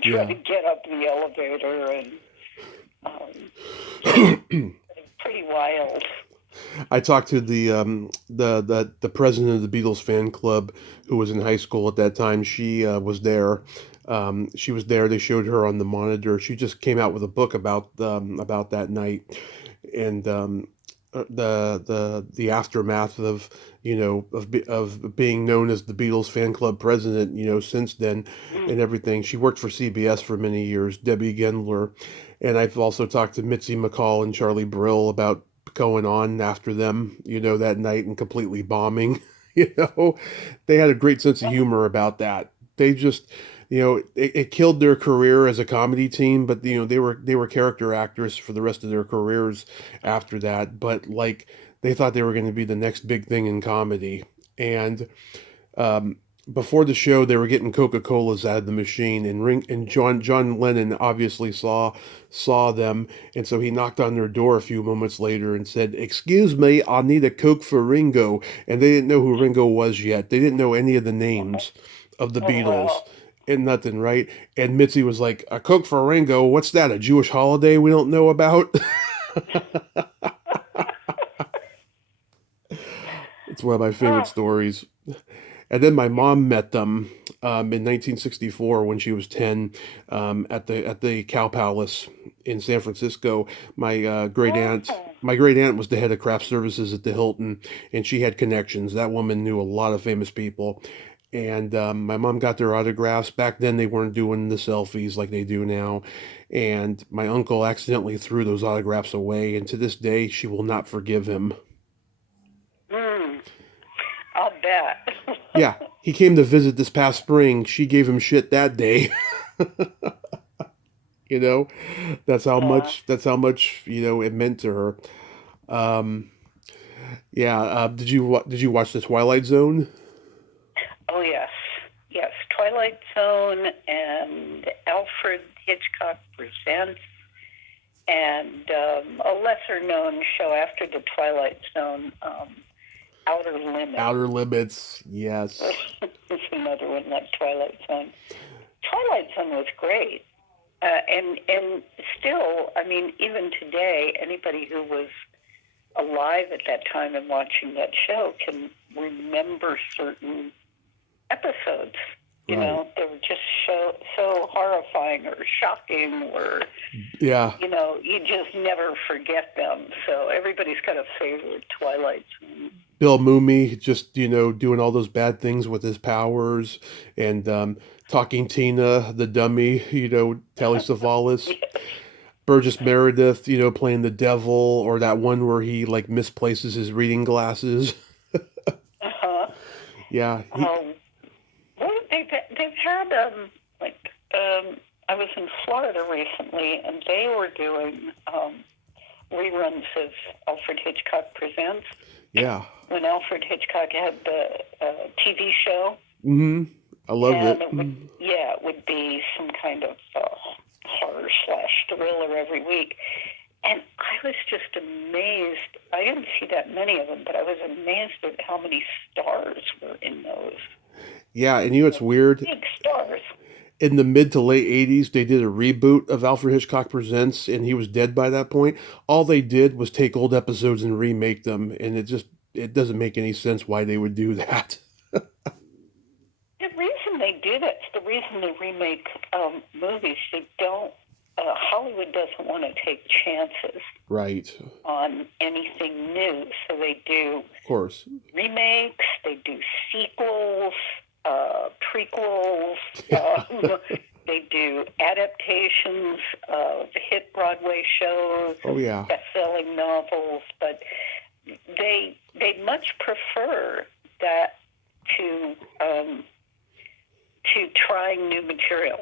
try to get up the elevator, and pretty wild. I talked to the president of the Beatles fan club, who was in high school at that time. She was there. She was there. They showed her on the monitor. She just came out with a book about that night, and the aftermath of of being known as the Beatles fan club president. Since then, and everything. She worked for CBS for many years. Debbie Gendler, and I've also talked to Mitzi McCall and Charlie Brill about going on after them, that night and completely bombing. They had a great sense of humor about that. They just, it killed their career as a comedy team, but they were character actors for the rest of their careers after that. But like, they thought they were going to be the next big thing in comedy. And before the show, they were getting Coca-Colas out of the machine, and John Lennon obviously saw them, and so he knocked on their door a few moments later and said, "Excuse me, I need a Coke for Ringo." And they didn't know who Ringo was yet. They didn't know any of the names of the Beatles. And nothing, right? And Mitzi was like, "A Coke for Ringo? What's that, a Jewish holiday we don't know about?" It's one of my favorite stories. And then my mom met them in 1964 when she was 10 at the Cow Palace in San Francisco. My great aunt was the head of craft services at the Hilton, and she had connections. That woman knew a lot of famous people. And my mom got their autographs. Back then, they weren't doing the selfies like they do now. And my uncle accidentally threw those autographs away. And to this day, she will not forgive him. I'll bet. Yeah, he came to visit this past spring. She gave him shit that day. That's how much it meant to her. Did you watch the Twilight Zone? Oh yes, Twilight Zone and Alfred Hitchcock Presents, and a lesser known show after the Twilight Zone, Outer Limits. Outer Limits, yes. It's another one like Twilight Zone. Twilight Zone was great. And still, I mean, even today, anybody who was alive at that time and watching that show can remember certain episodes. You know, there was just so horrifying or shocking or, Yeah. you just never forget them. So everybody's got a favorite Twilight Zone. Bill Mumy just, doing all those bad things with his powers, and Talking Tina, the dummy, Telly Savalas. Burgess Meredith, playing the devil, or that one where he like misplaces his reading glasses. Uh-huh. Yeah. Well, they've had, I was in Florida recently, and they were doing reruns of Alfred Hitchcock Presents. Yeah. When Alfred Hitchcock had the TV show. Mm-hmm. I love it. It would be some kind of horror/thriller every week. And I was just amazed. I didn't see that many of them, but I was amazed at how many stars were in those. Yeah, and it's weird. Big stars. In the mid to late 80s, they did a reboot of Alfred Hitchcock Presents, and he was dead by that point. All they did was take old episodes and remake them, and it doesn't make any sense why they would do that. The reason they do that, the reason they remake movies, they don't, Hollywood doesn't want to take chances on anything new. So they do, of course, remakes, they do sequels, prequels, they do adaptations of hit Broadway shows, best-selling novels, but they much prefer that to trying new material.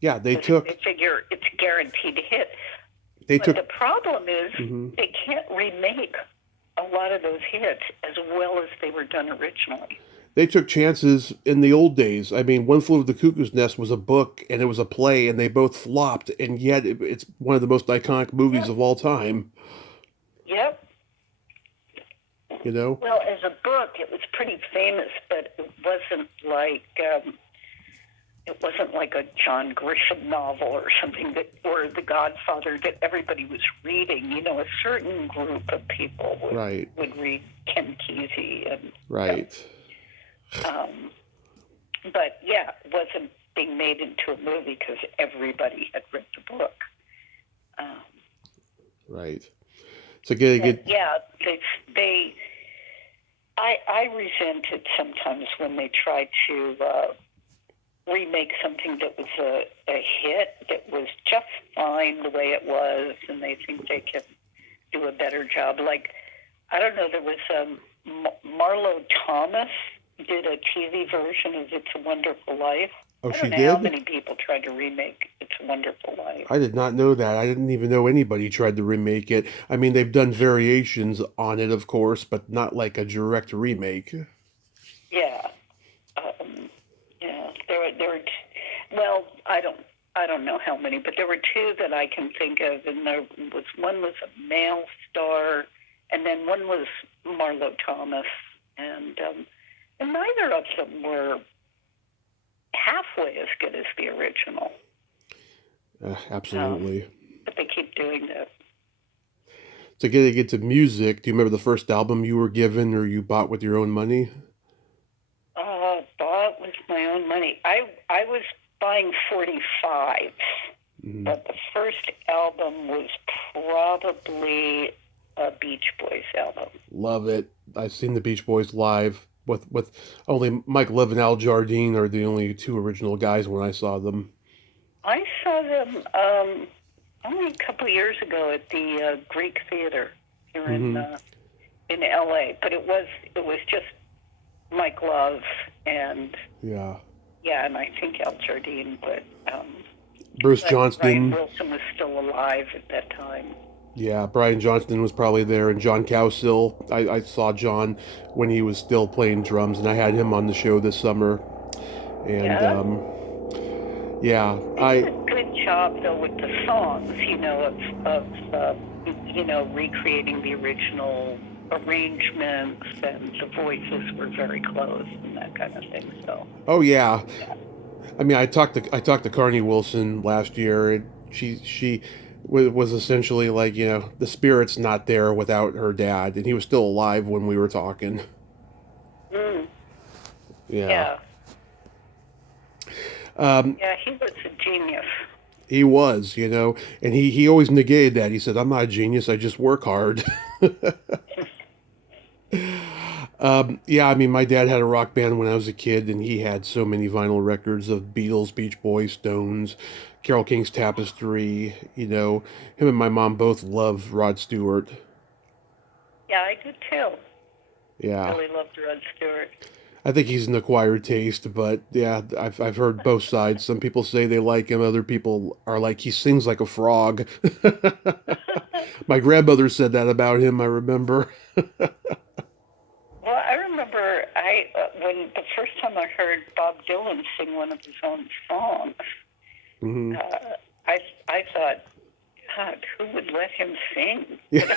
Yeah, they figure it's guaranteed to hit. The problem is they can't remake a lot of those hits as well as they were done originally. They took chances in the old days. I mean, One Flew Over the Cuckoo's Nest was a book and it was a play, and they both flopped, and yet it's one of the most iconic movies of all time. Yep. Well, as a book, it was pretty famous, but it wasn't like a John Grisham novel or something or The Godfather that everybody was reading. A certain group of people would read Ken Kesey and but it wasn't being made into a movie because everybody had read the book. So I resent it sometimes when they try to remake something that was a hit that was just fine the way it was, and they think they can do a better job. Like, I don't know, there was Marlo Thomas did a TV version of It's a Wonderful Life. Oh, I don't know how many people tried to remake It's a Wonderful Life. I did not know that. I didn't even know anybody tried to remake it. I mean, they've done variations on it, of course, but not like a direct remake. Yeah. There were I don't know how many, but there were two that I can think of, and one was a male star, and then one was Marlo Thomas, and neither of them were halfway as good as the original. Absolutely. But they keep doing that. To get to music, do you remember the first album you were given or you bought with your own money? Bought with my own money. I was buying 45s, but the first album was probably a Beach Boys album. Love it. I've seen the Beach Boys live with only Mike Love and Al Jardine are the only two original guys when I saw them. I saw them only a couple of years ago at the Greek Theater here in L.A. But it was just Mike Love and and I think Al Jardine, but Bruce Johnston. Brian Wilson was still alive at that time. Yeah, Brian Johnston was probably there, and John Cowsill. I saw John when he was still playing drums, and I had him on the show this summer. And they did a good job though with the songs, of recreating the original arrangements, and the voices were very close and that kind of thing. So. Oh yeah. I mean, I talked to Carney Wilson last year, and she was essentially like, the spirit's not there without her dad, and he was still alive when we were talking. Yeah. Yeah, he was a genius. He was, and he always negated that. He said, "I'm not a genius. I just work hard." Yeah, I mean, my dad had a rock band when I was a kid, and he had so many vinyl records of Beatles, Beach Boys, Stones, Carole King's Tapestry. Him and my mom both loved Rod Stewart. Yeah, I did too. Yeah, Really loved Rod Stewart. I think he's an acquired taste, but yeah, I've heard both sides. Some people say they like him, other people are like he sings like a frog. My grandmother said that about him, I remember. Well, I remember when the first time I heard Bob Dylan sing one of his own songs, Hmm. I thought, God, who would let him sing? Yeah.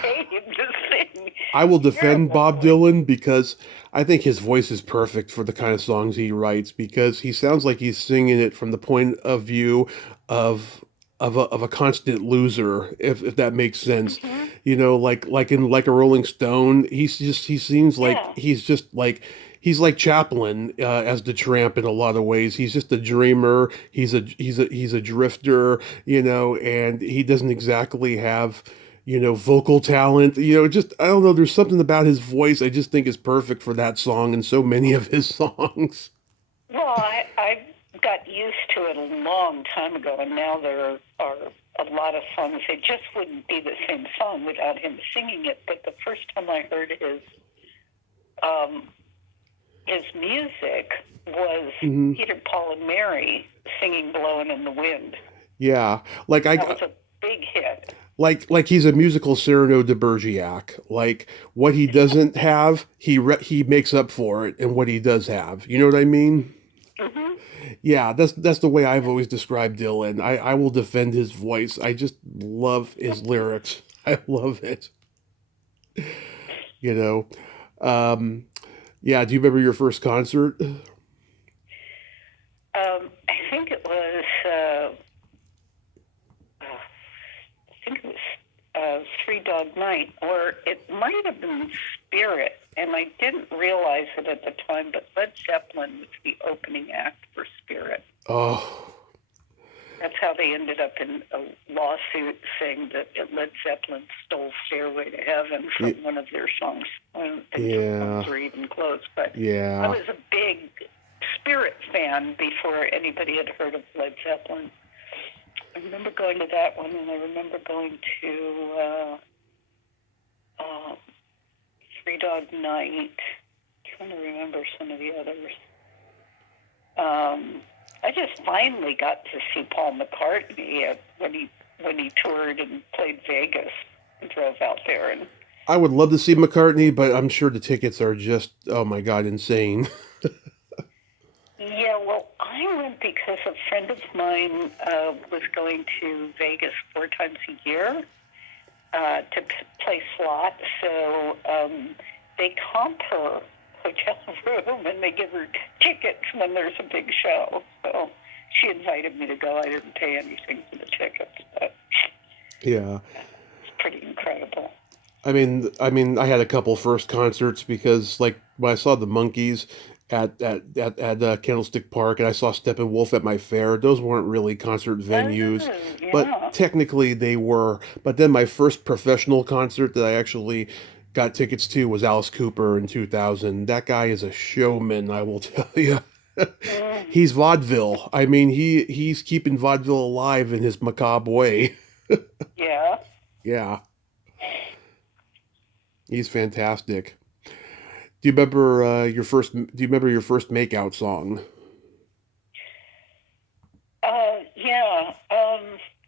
Pay him to sing. I will defend Terrible Bob voice. Dylan because I think his voice is perfect for the kind of songs he writes because he sounds like he's singing it from the point of view of of a constant loser, if that makes sense. Hmm. Like in like a Rolling Stone, he seems like Yeah. he's like Chaplin as the Tramp in a lot of ways. He's just a dreamer. He's a drifter, and he doesn't exactly have vocal talent. Just I don't know. There's something about his voice I just think is perfect for that song and so many of his songs. Well, I got used to it a long time ago, and now there are a lot of songs that just wouldn't be the same song without him singing it. But the first time I heard um, his music was Hmm. Peter, Paul, and Mary singing "Blowing in the Wind." Yeah, like That was a big hit. like he's a musical Cyrano de Bergerac. Like what he doesn't have, he makes up for it, and what he does have. You know what I mean? Hmm. Yeah, that's the way I've always described Dylan. I will defend his voice. I just love his lyrics. I love it. You know. Yeah, do you remember your first concert? I think it was. I think it was Three Dog Night, or it might have been Spirit, and I didn't realize it at the time, but Led Zeppelin was the opening act for Spirit. Oh, That's how they ended up in a lawsuit saying that Led Zeppelin stole Stairway to Heaven from y- one of their songs. I don't think the yeah, songs were even close, but I yeah. was a big Spirit fan before anybody had heard of Led Zeppelin. I remember going to that one, and I remember going to uh, Three Dog Night. I'm trying to remember some of the others. I just finally got to see Paul McCartney when he toured and played Vegas. I drove out there, and I would love to see McCartney, but I'm sure the tickets are just, oh my God, insane. yeah, well, I went because a friend of mine was going to Vegas 4 times a year to play slot. So they comp her hotel room and they give her tickets when there's a big show. So she invited me to go. I didn't pay anything for the tickets, but Yeah. it's pretty incredible. I had a couple first concerts because, like, when I saw the Monkees at Candlestick Park, and I saw Steppenwolf at my fair. Those weren't really concert venues, Oh, but yeah. technically they were. But then my first professional concert that I actually got tickets to was Alice Cooper in 2000. That guy is a showman, I will tell you. Mm, He's vaudeville. I mean, he's keeping vaudeville alive in his macabre way. yeah. Yeah, he's fantastic. Do you remember your first makeout song? Yeah.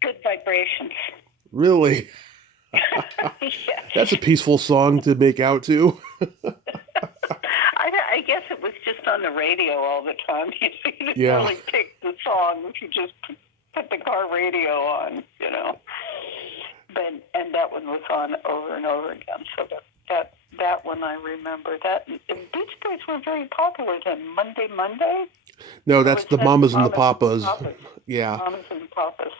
Good vibrations. Really? That's a Yes. peaceful song to make out to. I guess it was just on the radio all the time. You didn't Yeah. really pick the song if you just put the car radio on, you know. But and that one was on over and over again. So that one I remember. That and Beach Boys were very popular then. Monday, No, or that's was the that Mamas and the Mamas and Papas. Papas? Yeah. Mamas and Papas.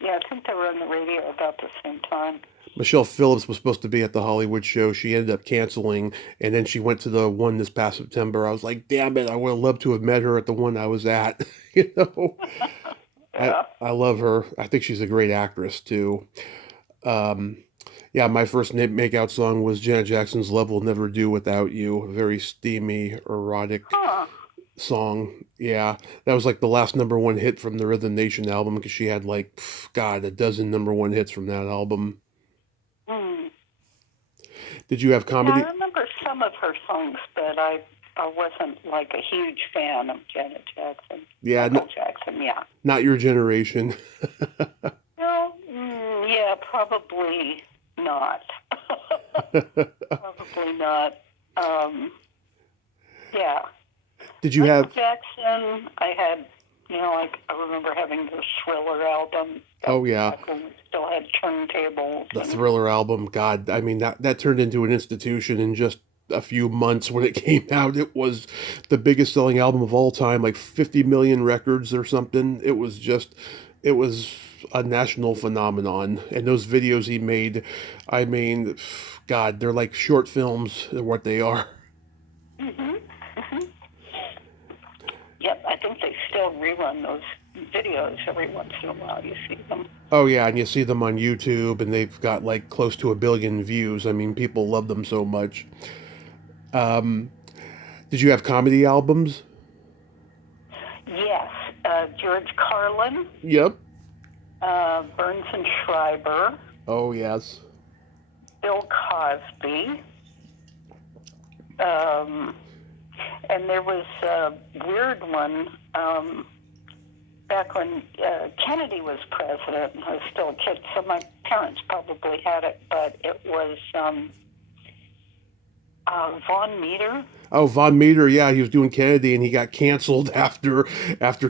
Yeah, I think they were on the radio about the same time. Michelle Phillips was supposed to be at the Hollywood show. She ended up canceling, and then she went to the one this past September. I was like, damn it, I would have loved to have met her at the one I was at. you know, I Yeah. I love her. I think she's a great actress too. Um, yeah, my first makeout song was Janet Jackson's "Love Will Never Do Without You," a very steamy, erotic Huh. song. Yeah, that was like the last number one hit from the Rhythm Nation album because she had like, God, a dozen number one hits from that album. Hmm. Did you have Yeah, I comedy? remember some of her songs, but I wasn't like a huge fan of Janet Jackson. Yeah, Michael Jackson, yeah. not your generation. No, yeah, probably not. Probably not. Yeah. Did you Michael have? Jackson, I had, like I remember having the Thriller album. Oh yeah, Back when we still had turntables. the And, Thriller album. God, I mean that turned into an institution in just a few months when it came out. It was the biggest selling album of all time, like 50 million records or something. It was a national phenomenon. And those videos he made, I mean, God, they're like short films, what they are. hmm hmm Yep, I think they still rerun those videos every once in a while. You see them. Oh yeah, and you see them on YouTube, and they've got like close to 1 billion views. I mean, people love them so much. Um, did you have comedy albums? Yes, George Carlin, Yep. Burns and Schreiber, Oh yes. Bill Cosby, and there was a weird one back when Kennedy was president, and I was still a kid, so my parents probably had it, but it was Von Meter. Oh, Von Meter, yeah, he was doing Kennedy, and he got canceled after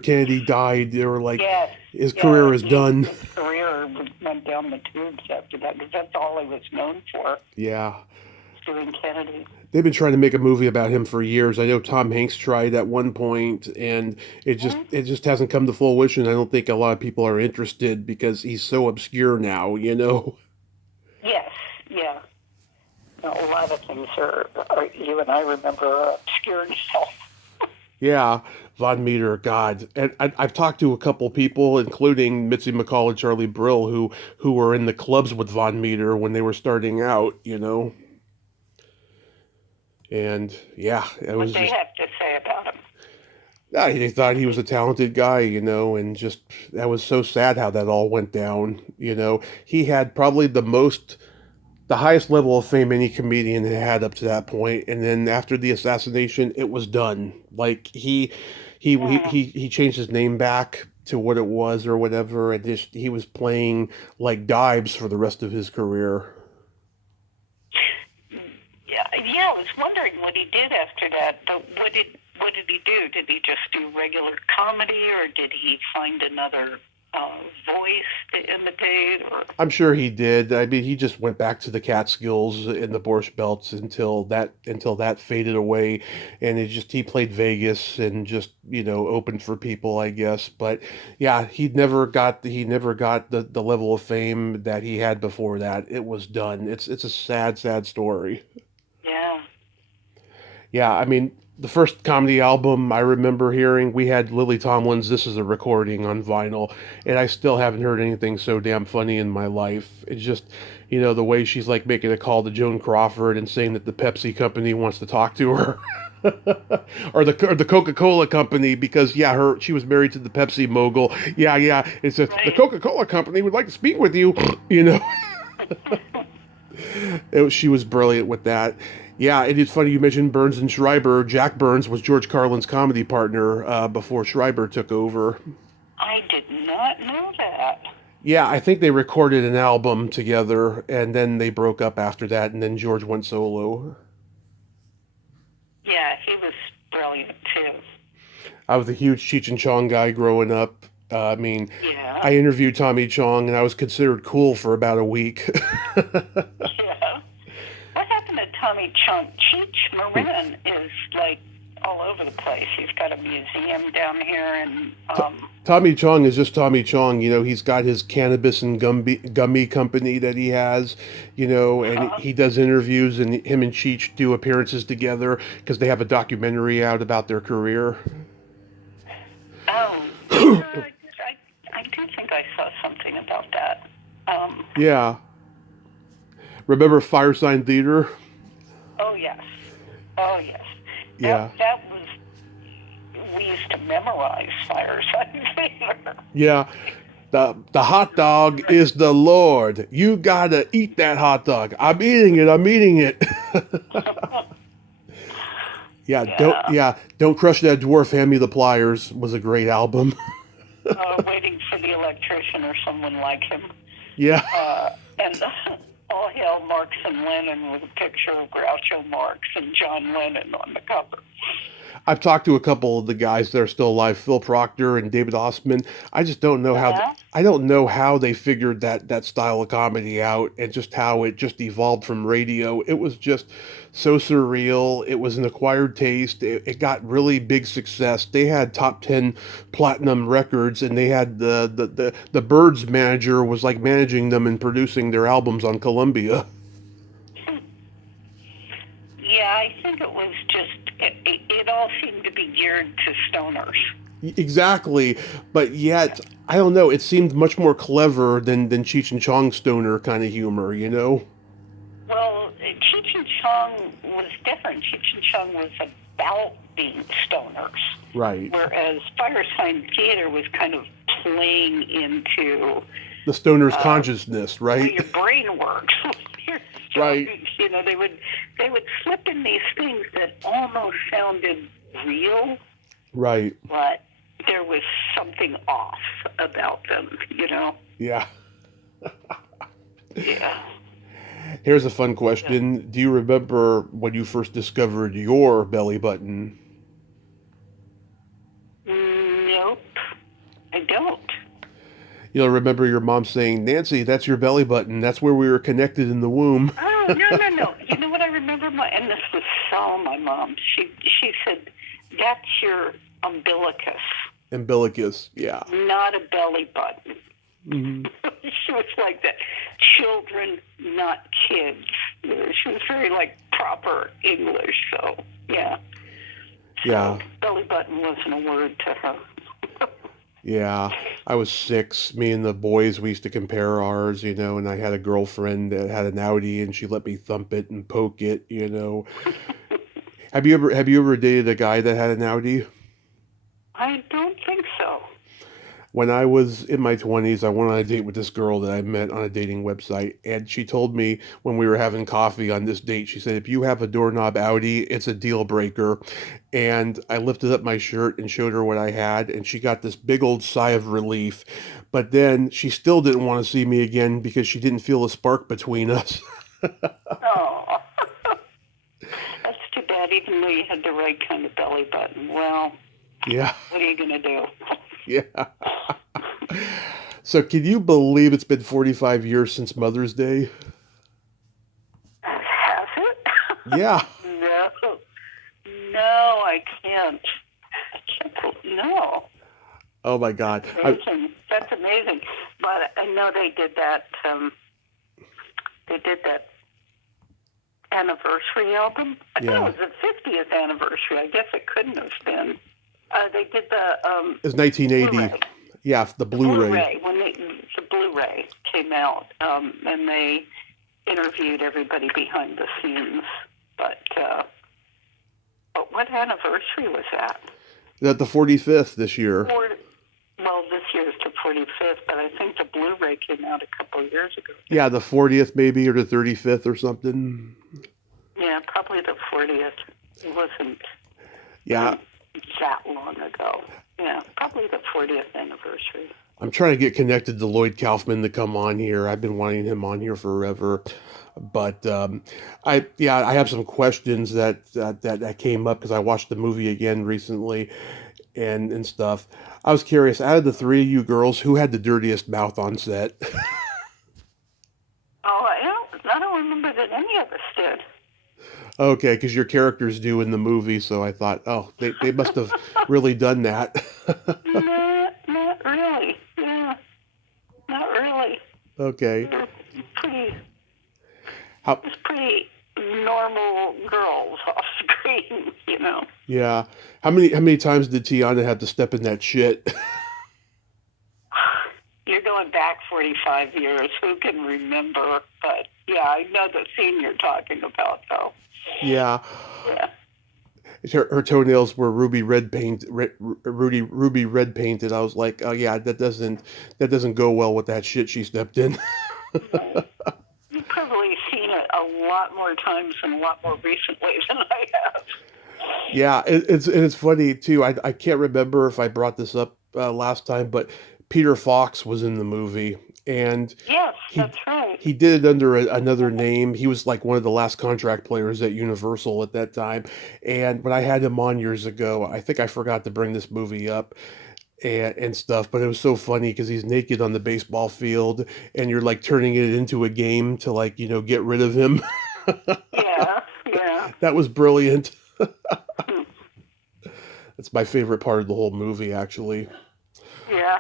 Kennedy died. They were like, Yes, his yeah, career is done. his career went down the tubes after that, because that's all he was known for, Yeah, doing Kennedy. they've been trying to make a movie about him for years. I know Tom Hanks tried at one point, and it just hasn't come to fruition. I don't think a lot of people are interested because he's so obscure now. Yes, yeah. A lot of things are you and I remember are obscure now. Yeah, Von Meter, God, and I've talked to a couple people, including Mitzi McCall and Charlie Brill, who were in the clubs with Von Meter when they were starting out. And yeah, it What was they just have to say about him. they thought he was a talented guy, and just that was so sad how that all went down. He had probably the highest level of fame any comedian had up to that point, and then after the assassination, it was done. Like Hmm. he changed his name back to what it was or whatever, and just he was playing like dives for the rest of his career. Yeah, I was wondering what he did after that. But what did he do? Did he just do regular comedy, or did he find another voice to imitate? Or I'm sure he did. I mean, he just went back to the Catskills and the Borscht Belts until that faded away, and he played Vegas and just opened for people, I guess. But yeah, he never got the level of fame that he had before that. It was done. It's a sad, sad story. yeah, Yeah, I mean, the first comedy album I remember hearing, we had Lily Tomlin's "This Is a Recording" on vinyl, and I still haven't heard anything so damn funny in my life. It's just, the way she's like making a call to Joan Crawford and saying that the Pepsi company wants to talk to her. or the Coca-Cola company, because yeah, she was married to the Pepsi mogul. Yeah, it's the right. Coca-Cola company would like to speak with you. you know she was brilliant with that. Yeah, it is funny you mentioned Burns and Schreiber. Jack Burns was George Carlin's comedy partner before Schreiber took over. I did not know that. Yeah, I think they recorded an album together, and then they broke up after that, and then George went solo. Yeah, he was brilliant too. I was a huge Cheech and Chong guy growing up. I mean, Yeah, I interviewed Tommy Chong, and I was considered cool for about a week. yeah. What happened to Tommy Chong? Cheech Marin is like all over the place. He's got a museum down here, and Tommy Chong is just Tommy Chong. He's got his cannabis and gummy company that he has, and he does interviews, and him and Cheech do appearances together because they have a documentary out about their career. I do think I saw something about that. Yeah. Remember Firesign Theater? Oh, yes. Oh, yes. Yeah. That was, we used to memorize Firesign Theater. Yeah. The hot dog is the Lord. You gotta eat that hot dog. I'm eating it. Don't crush that dwarf. Hand me the pliers was a great album. Waiting for the electrician or someone like him. Yeah. And All Hail Marx and Lenin with a picture of Groucho Marx and John Lennon on the cover. I've talked to a couple of the guys that are still alive, Phil Proctor and David Ossman. I just don't know how they figured that style of comedy out, and just how it just evolved from radio. It was just so surreal. It was an acquired taste. It got really big success. They had top 10 platinum records, and they had the Byrds manager was like managing them and producing their albums on Columbia. Yeah, I think it was just, it all seemed to be geared to stoners. Exactly, but yet, I don't know, it seemed much more clever than Cheech and Chong's stoner kind of humor, Well, Cheech and Chong was different. Cheech and Chong was about being stoners. Right. Whereas Firesign Theater was kind of playing into the stoner's consciousness, right? How your brain works. Right. They would slip in these things that almost sounded real. Right. But there was something off about them, Yeah. Yeah. Here's a fun question. Yeah. Do you remember when you first discovered your belly button? Nope. I don't. Remember your mom saying, "Nancy, that's your belly button. That's where we were connected in the womb." Oh, no. You know what I remember? And this was so my mom. She said, "That's your umbilicus." Umbilicus, yeah. Not a belly button. Mm-hmm. She was like that. Children, not kids. She was very proper English. So yeah. Yeah. So, belly button wasn't a word to her. Yeah, I was 6. Me and the boys, we used to compare ours, and I had a girlfriend that had an Audi, and she let me thump it and poke it, Have you ever dated a guy that had an Audi? I don't think so. When I was in my 20s, I went on a date with this girl that I met on a dating website, and she told me when we were having coffee on this date, she said, "If you have a doorknob Audi, it's a deal breaker." And I lifted up my shirt and showed her what I had, and she got this big old sigh of relief. But then she still didn't want to see me again because she didn't feel a spark between us. Oh, that's too bad, even though you had the right kind of belly button. Well, yeah. What are you going to do? Yeah. So can you believe it's been 45 years since Mother's Day? Has it? Yeah. No, I can't. No. Oh my God. That's amazing. But I know they did that. They did that anniversary album. I thought it was the 50th anniversary. I guess it couldn't have been. They did the. It was 1980. Blu-ray. Yeah, the Blu-ray. When the Blu-ray came out, and they interviewed everybody behind the scenes. But what anniversary was that? The 45th this year. Well, this year is the 45th, but I think the Blu-ray came out a couple of years ago. Yeah, the 40th maybe, or the 35th or something. Yeah, probably the 40th. It wasn't that long ago. Yeah, probably the 40th anniversary. I'm trying to get connected to Lloyd Kaufman to come on here. I've been wanting him on here forever. But I have some questions that came up because I watched the movie again recently and stuff. I was curious, out of the three of you girls, who had the dirtiest mouth on set? I don't remember that any of us did. Okay, because your characters do in the movie, so I thought, oh, they must have really done that. Not really. Yeah, not really. Okay. They're pretty, How? just pretty normal girls off screen, you know. Yeah. How many times did Tiana have to step in that shit? You're going back 45 years. Who can remember? But yeah, I know the scene you're talking about, though. Yeah. Yeah. Her toenails were ruby red painted. I was like, oh yeah, that doesn't go well with that shit she stepped in. Right. You've probably seen it a lot more times and a lot more recently than I have. Yeah, it's funny too. I can't remember if I brought this up last time, but Peter Fox was in the movie, and Yes, he that's right. he did it under another name. He was like one of the last contract players at Universal at that time. And when I had him on years ago, I think I forgot to bring this movie up and stuff, but it was so funny because he's naked on the baseball field, and you're like turning it into a game to like get rid of him. Yeah, yeah. That was brilliant. Hmm. That's my favorite part of the whole movie, actually. Yeah.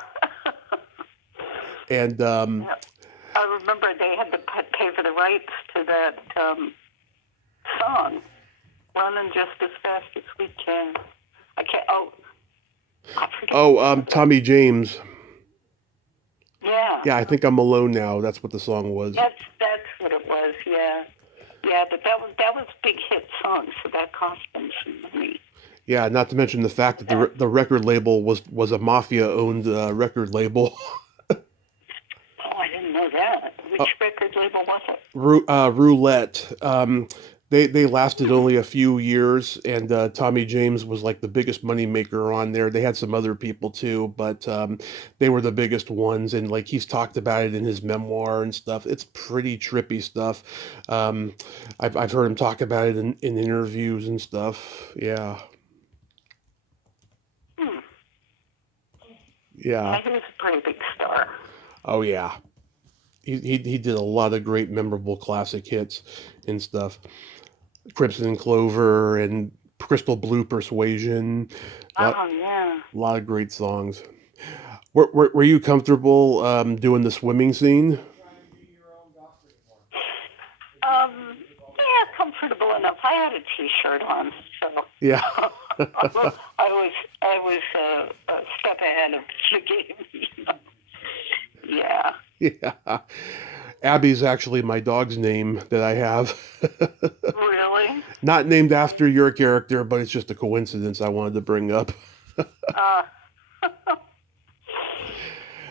And Yeah. I remember they had to pay for the rights to that song, "Running Just as Fast as We Can." I can't. Oh, I forget. Tommy James. Yeah. Yeah, I think I'm alone now. That's what the song was. That's what it was. Yeah. Yeah, but that was a big hit song, so that cost them some money. Yeah, not to mention the fact that the record label was a mafia owned record label. Oh, I didn't know that. Which record label was it? Roulette. They lasted only a few years, and Tommy James was like the biggest money maker on there. They had some other people too, but they were the biggest ones. And like he's talked about it in his memoir and stuff. It's pretty trippy stuff. Um, I've heard him talk about it in interviews and stuff. Yeah, Hmm. yeah. Yeah, he was a pretty big star. Oh yeah. He did a lot of great memorable classic hits and stuff. Crimson Clover and Crystal Blue Persuasion. Oh, yeah. A lot of great songs. Were you comfortable doing the swimming scene? Yeah, comfortable enough. I had a T-shirt on, so Yeah. I was a step ahead of the game. Yeah. Yeah. Abby's actually my dog's name that I have. Really? Not named after your character, but it's just a coincidence I wanted to bring up. Uh,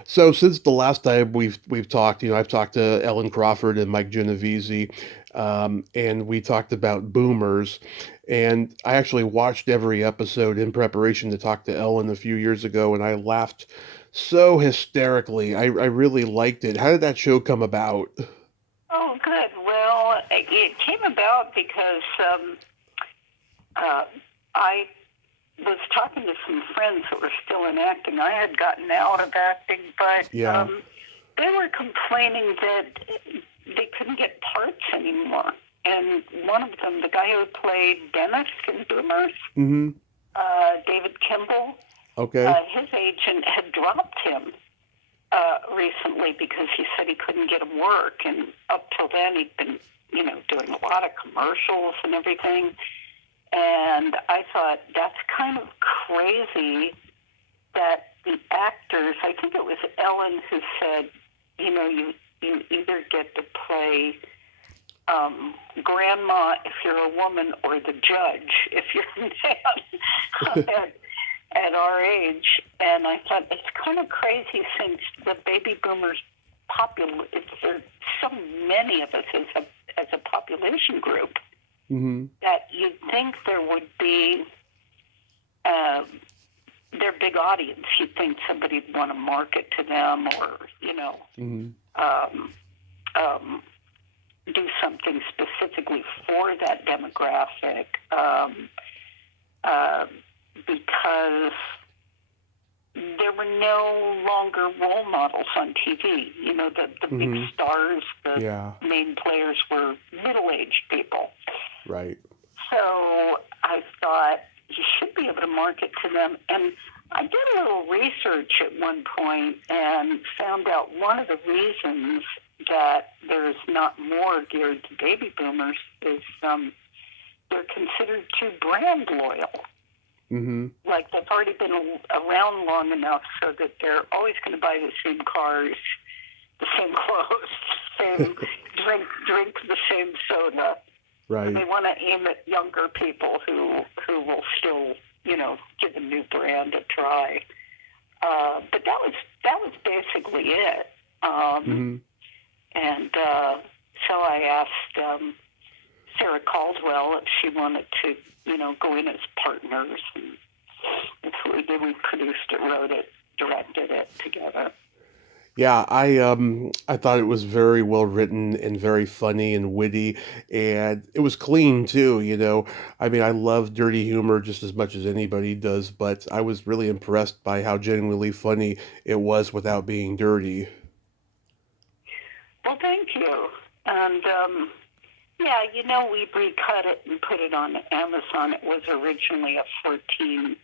So since the last time we've talked, I've talked to Ellen Crawford and Mike Genovese, and we talked about boomers. And I actually watched every episode in preparation to talk to Ellen a few years ago, and I laughed so hysterically. I really liked it. How did that show come about? oh, good. Well, it came about because I was talking to some friends that were still in acting. I had gotten out of acting, but Yeah. they were complaining that they couldn't get parts anymore. And one of them, the guy who played Dennis in Boomers, Mm-hmm. David Kimball, Okay. his agent had dropped him recently because he said he couldn't get him work. And up till then, he'd been, doing a lot of commercials and everything. And I thought, that's kind of crazy that the actors, I think it was Ellen who said, you either get to play grandma if you're a woman or the judge if you're a man at our age. And I thought, it's kind of crazy since the baby boomers there's so many of us as a population group. Mm-hmm. That you'd think there would be their big audience. You'd think somebody'd want to market to them or, Mm-hmm. Do something specifically for that demographic because there were no longer role models on TV. The big Mm-hmm. stars, the Yeah. main players were middle-aged people. Right. the reasons that there's not more geared to baby boomers is they're considered too brand loyal. Mm-hmm. Like they've already been around long enough so that they're always going to buy the same cars, the same clothes, same drink the same soda. Right. And they want to aim at younger people who will still, give a new brand a try. But that was basically it. Mm-hmm. And so I asked Sarah Caldwell if she wanted to, go in as partners. And that's what we did. We produced it, wrote it, directed it together. Yeah, I thought it was very well written and very funny and witty, and it was clean too, I mean, I love dirty humor just as much as anybody does, but I was really impressed by how genuinely funny it was without being dirty. Well, thank you. And we recut it and put it on Amazon. It was originally a 14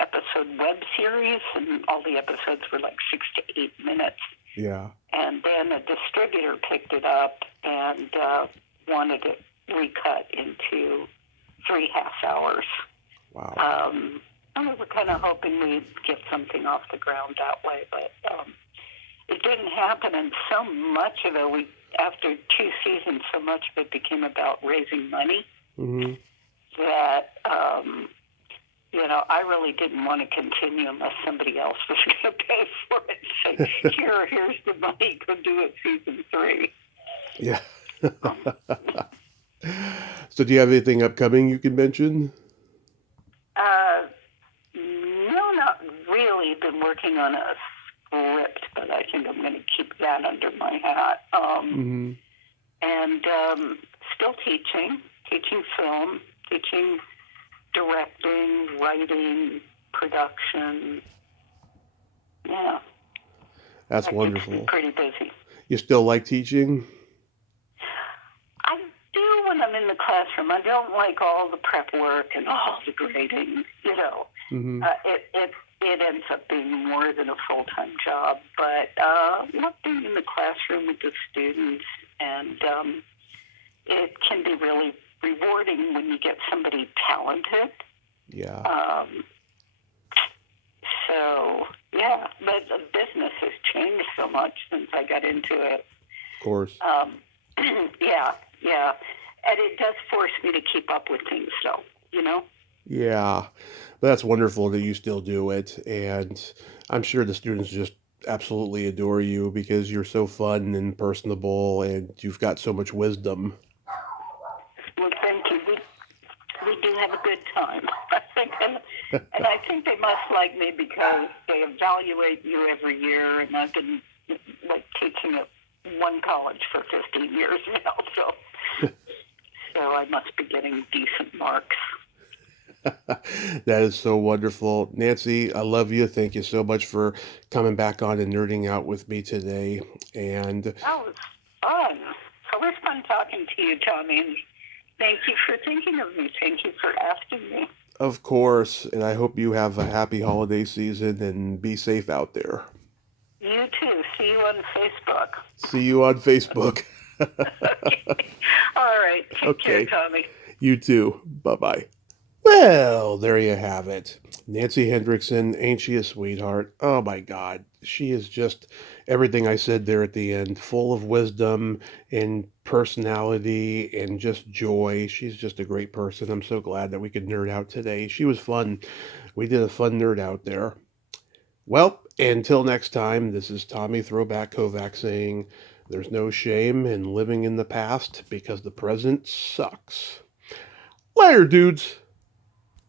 episode web series, and all the episodes were like 6 to 8 minutes. Yeah. And then a distributor picked it up and wanted it recut into 3 half hours. Wow. And we were kind of hoping we'd get something off the ground that way, but it didn't happen. And so much of it, after 2 seasons, so much of it became about raising money. Mm-hmm. That I really didn't want to continue unless somebody else was going to pay for it. Say, here's the money, go do it season 3. Yeah. So do you have anything upcoming you can mention? No, not really. Been working on a script, but I think I'm going to keep that under my hat. Mm-hmm. And still teaching film, teaching directing, writing, production. Yeah. That's wonderful. Pretty busy. You still like teaching? I do when I'm in the classroom. I don't like all the prep work and all the grading. Mm-hmm. It ends up being more than a full-time job. But being in the classroom with the students, and it can be really rewarding when you get somebody talented. Yeah. But the business has changed so much since I got into it. Of course. Yeah. And it does force me to keep up with things, though, Yeah. But that's wonderful that you still do it. And I'm sure the students just absolutely adore you because you're so fun and personable and you've got so much wisdom. Well, thank you. We do have a good time, I think, and I think they must like me because they evaluate you every year, and I've been teaching at one college for 15 years now, so I must be getting decent marks. That is so wonderful. Nancy, I love you. Thank you so much for coming back on and nerding out with me today. And that was fun. It's always fun talking to you, Tommy. And thank you for thinking of me. Thank you for asking me. Of course. And I hope you have a happy holiday season and be safe out there. You too. See you on Facebook. See you on Facebook. Okay. All right. Take care, Tommy. You too. Bye-bye. Well, there you have it. Nancy Hendrickson, ain't she a sweetheart? Oh my God. She is just everything I said there at the end, full of wisdom and personality and just joy. She's just a great person. I'm so glad that we could nerd out today. She was fun. We did a fun nerd out there. Well, until next time, this is Tommy Throwback Kovac saying there's no shame in living in the past because the present sucks. Later, dudes.